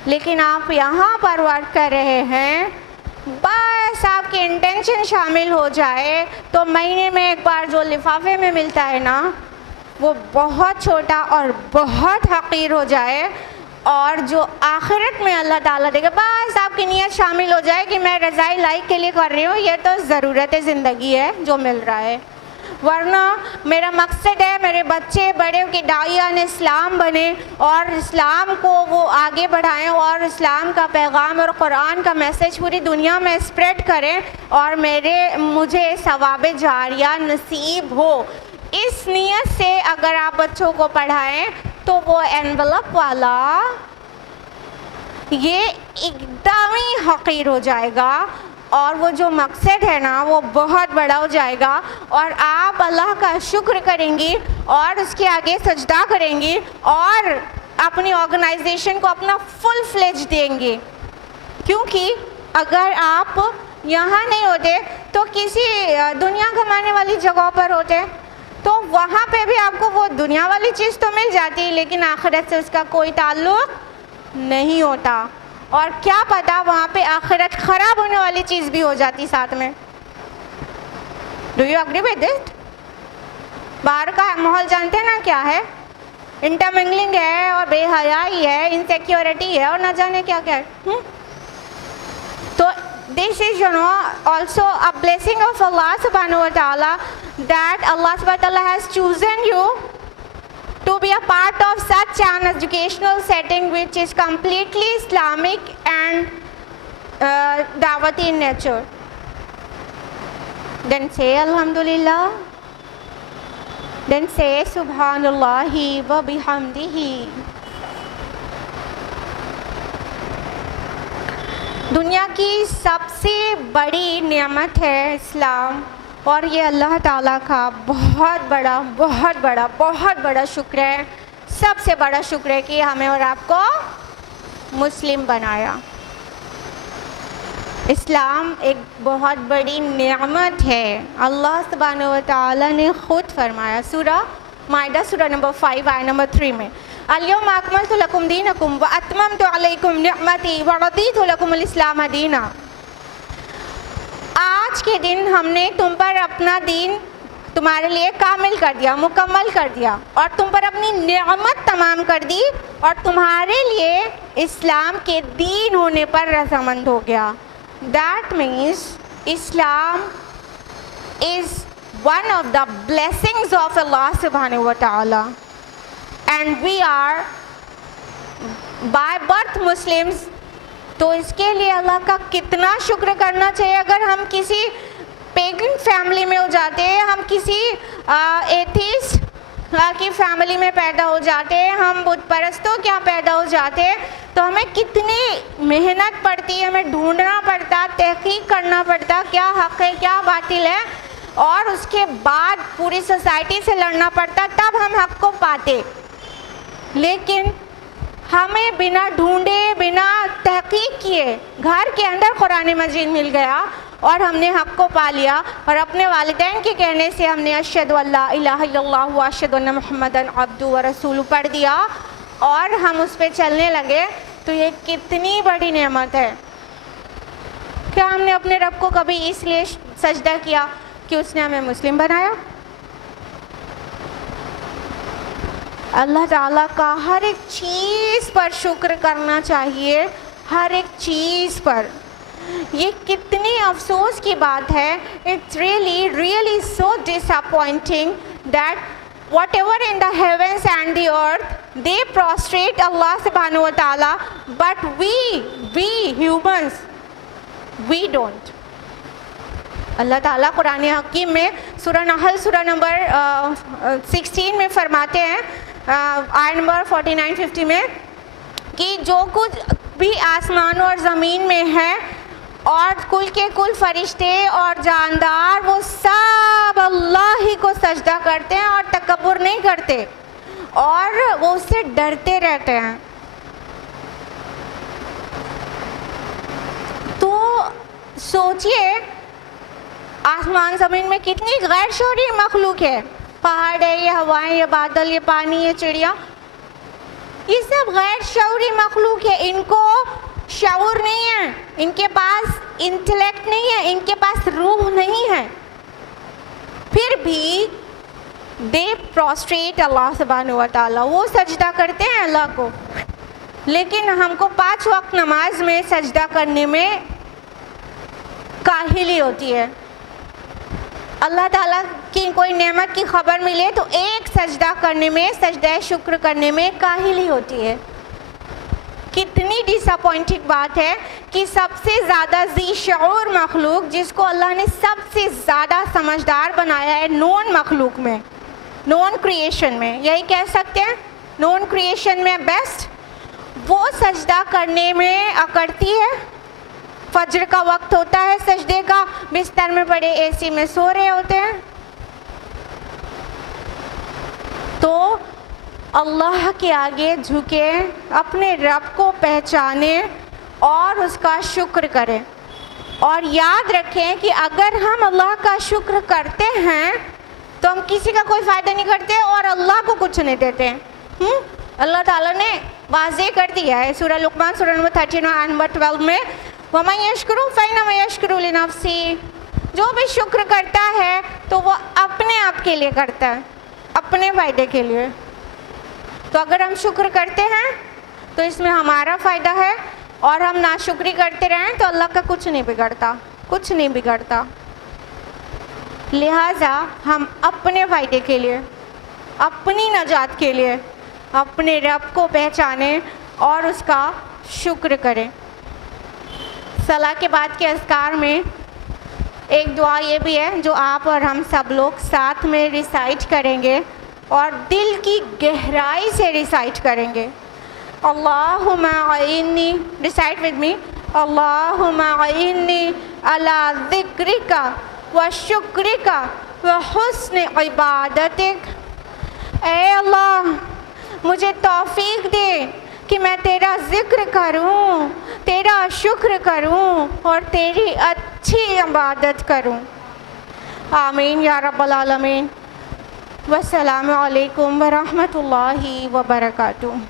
लेकिन आप यहाँ पर वर्क कर रहे हैं, बस आपकी इंटेंशन शामिल हो जाए तो महीने में एक बार जो लिफाफे में मिलता है ना, वो बहुत छोटा और बहुत हकीर हो जाए, और जो आखिरत में अल्लाह ताला देगा, बस आपकी नीयत शामिल हो जाए कि मैं रज़ाई लाइक के लिए कर रही हूँ, ये तो ज़रूरत ज़िंदगी है जो मिल रहा है। वरना मेरा मकसद है मेरे बच्चे बड़े के दाइयान इस्लाम बने और इस्लाम को वो आगे बढ़ाएं और इस्लाम का पैगाम और कुरान का मैसेज पूरी दुनिया में स्प्रेड करें और मुझे सवाब जारिया नसीब हो। इस नीयत से अगर आप बच्चों को पढ़ाएं तो वो एनवलप वाला ये एकदम ही हकीर हो जाएगा और वो जो मकसद है ना वो बहुत बड़ा हो जाएगा और आप अल्लाह का शुक्र करेंगी और उसके आगे सजदा करेंगी और अपनी ऑर्गेनाइजेशन को अपना फुल फ्लेज देंगे। क्योंकि अगर आप यहाँ नहीं होते तो किसी दुनिया कमाने वाली जगह पर होते तो वहाँ पे भी आपको वो दुनिया वाली चीज़ तो मिल जाती, लेकिन आखिरत से उसका कोई ताल्लुक़ नहीं होता, और क्या पता वहाँ पे आखिरत ख़राब होने वाली चीज़ भी हो जाती साथ में। Do you agree with it? बाहर का माहौल जानते हैं ना क्या है, इंटरमिंगलिंग है और बेहयाई है, इनसिक्योरिटी है और ना जाने क्या क्या है। तो this is also a blessing of Allah subhanahu wa ta'ala that Allah subhanahu wa ta'ala has chosen you to be a part of such an educational setting which is completely Islamic and Dawati in nature, then say Alhamdulillah, then say Subhanallahi wa bihamdihi. दुनिया की सबसे बड़ी नेमत है इस्लाम, और ये अल्लाह ताला का बहुत बड़ा शुक्र है, सबसे बड़ा शुक्र है कि हमें और आपको मुस्लिम बनाया। इस्लाम एक बहुत बड़ी नेमत है। अल्लाह सुब्हानहू व तआला ने खुद फरमाया सूरा माइदा सूरा नंबर 5 आयत नंबर 3 में, अल-यौम अकमलतु लकुम दीनकुम व अतममतु अलैकुम निअमती व रदीतु लकुमुल इस्लाम दीना। आज के दिन हमने तुम पर अपना दीन तुम्हारे लिए कामिल कर दिया, मुकम्मल कर दिया, और तुम पर अपनी नेमत तमाम कर दी, और तुम्हारे लिए इस्लाम के दीन होने पर रज़ामंद हो गया। That means Islam is one of the blessings of Allah subhanahu wa ta'ala, and we are by birth Muslims। तो इसके लिए अल्लाह का कितना शुक्र करना चाहिए। अगर हम किसी पेगन फैमिली में हो जाते हैं, हम किसी एथिस्ट की फैमिली में पैदा हो जाते हैं, हम बुत परस्तों क्या पैदा हो जाते हैं, तो हमें कितनी मेहनत पड़ती है, हमें ढूंढना पड़ता, तहकीक करना पड़ता क्या हक़ है क्या बातिल है, और उसके बाद पूरी सोसाइटी से लड़ना पड़ता, तब हम हक़ को पाते। लेकिन हमें बिना ढूंढे, बिना तहकीक किए घर के अंदर कुरान मजीद मिल गया, और हमने हक़ को पा लिया, और अपने वालिदैन के कहने से हमने अशहदु अल्ला इलाहा इल्लल्लाह व अशहदु अन्ना मुहम्मदन अब्दुहु व रसूलुहु पढ़ दिया, और हम उस पर चलने लगे। तो ये कितनी बड़ी नेमत है। क्या हमने अपने रब को कभी इसलिए सजदा किया कि उसने हमें मुस्लिम बनाया? अल्लाह ताला का हर एक चीज़ पर शुक्र करना चाहिए, हर एक चीज़ पर। ये कितनी अफसोस की बात है। It's really so disappointing that whatever in the heavens and the earth they prostrate Allah subhanahu wa ta'ala, but we humans we don't। अल्लाह ताला कुरान हकीम में सूरा नहल सूरा नंबर 16 में फरमाते हैं, आयत नंबर 49-50 में, कि जो कुछ भी आसमान और ज़मीन में है और कुल के कुल फरिश्ते और जानदार, वो सब अल्लाह ही को सजदा करते हैं और तकब्बुर नहीं करते, और वो उससे डरते रहते हैं। तो सोचिए आसमान ज़मीन में कितनी गैर शऊरी मखलूक है। पहाड़ है, ये हवाएं, ये बादल, ये पानी, ये चिड़िया, ये सब गैर शऊरी मखलूक है। इनको शऊर नहीं है, इनके पास इंटेलेक्ट नहीं है, इनके पास रूह नहीं है, फिर भी दे प्रोस्ट्रेट अल्लाह सुब्हानहू व तआला, वो सजदा करते हैं अल्लाह को। लेकिन हमको 5 वक्त नमाज में सजदा करने में काहिली होती है। अल्लाह ताला की कोई नेमत की खबर मिले तो एक सजदा करने में, सजदा शुक्र करने में काहिली होती है। कितनी डिसअपॉइंटिंग बात है कि सबसे ज़्यादा ज़ी शऊर मखलूक, जिसको अल्लाह ने सबसे ज़्यादा समझदार बनाया है नॉन मखलूक में, नॉन क्रिएशन में, यही कह सकते हैं नॉन क्रिएशन में बेस्ट, वो सजदा करने में अकड़ती है। फजर का वक्त होता है सजदे का, बिस्तर में पड़े एसी में सो रहे होते हैं। तो अल्लाह के आगे झुके, अपने रब को पहचाने और उसका शुक्र करें। और याद रखें कि अगर हम अल्लाह का शुक्र करते हैं तो हम किसी का कोई फ़ायदा नहीं करते और अल्लाह को कुछ नहीं देते। अल्लाह ताला ने वाज़े कर दिया है सूरह लुक़मान सूरह नंबर 13 आयत नंबर 12 में, वमन यशकुरु फ़इन्नमा यशकुरु लिनफ़्सिही, जो भी शुक्र करता है तो वो अपने आप के लिए करता है, अपने फ़ायदे के लिए। तो अगर हम शुक्र करते हैं तो इसमें हमारा फ़ायदा है, और हम नाशुक्री करते रहें तो अल्लाह का कुछ नहीं बिगड़ता, कुछ नहीं बिगड़ता। लिहाजा हम अपने फ़ायदे के लिए अपनी नजात के लिए अपने रब को पहचाने और उसका शुक्र करें। सलाह के बाद के अज़कार में एक दुआ ये भी है जो आप और हम सब लोग साथ में रिसाइट करेंगे और दिल की गहराई से रिसाइट करेंगे। अल्लाहुम्मा अइन्नी, रिसाइट विद मी, अल्लाहुम्मा अइन्नी अला ज़िक्रिका व शुक्रिका व हुस्न इबादतिक। ऐ अल्लाह, मुझे तौफीक दे कि मैं तेरा ज़िक्र करूं, तेरा शुक्र करूं और तेरी अच्छी इबादत करूं। आमीन या रब्बल आलमीन। वस्सलामु अलैकुम व रहमतुल्लाहि व बरकातुहू।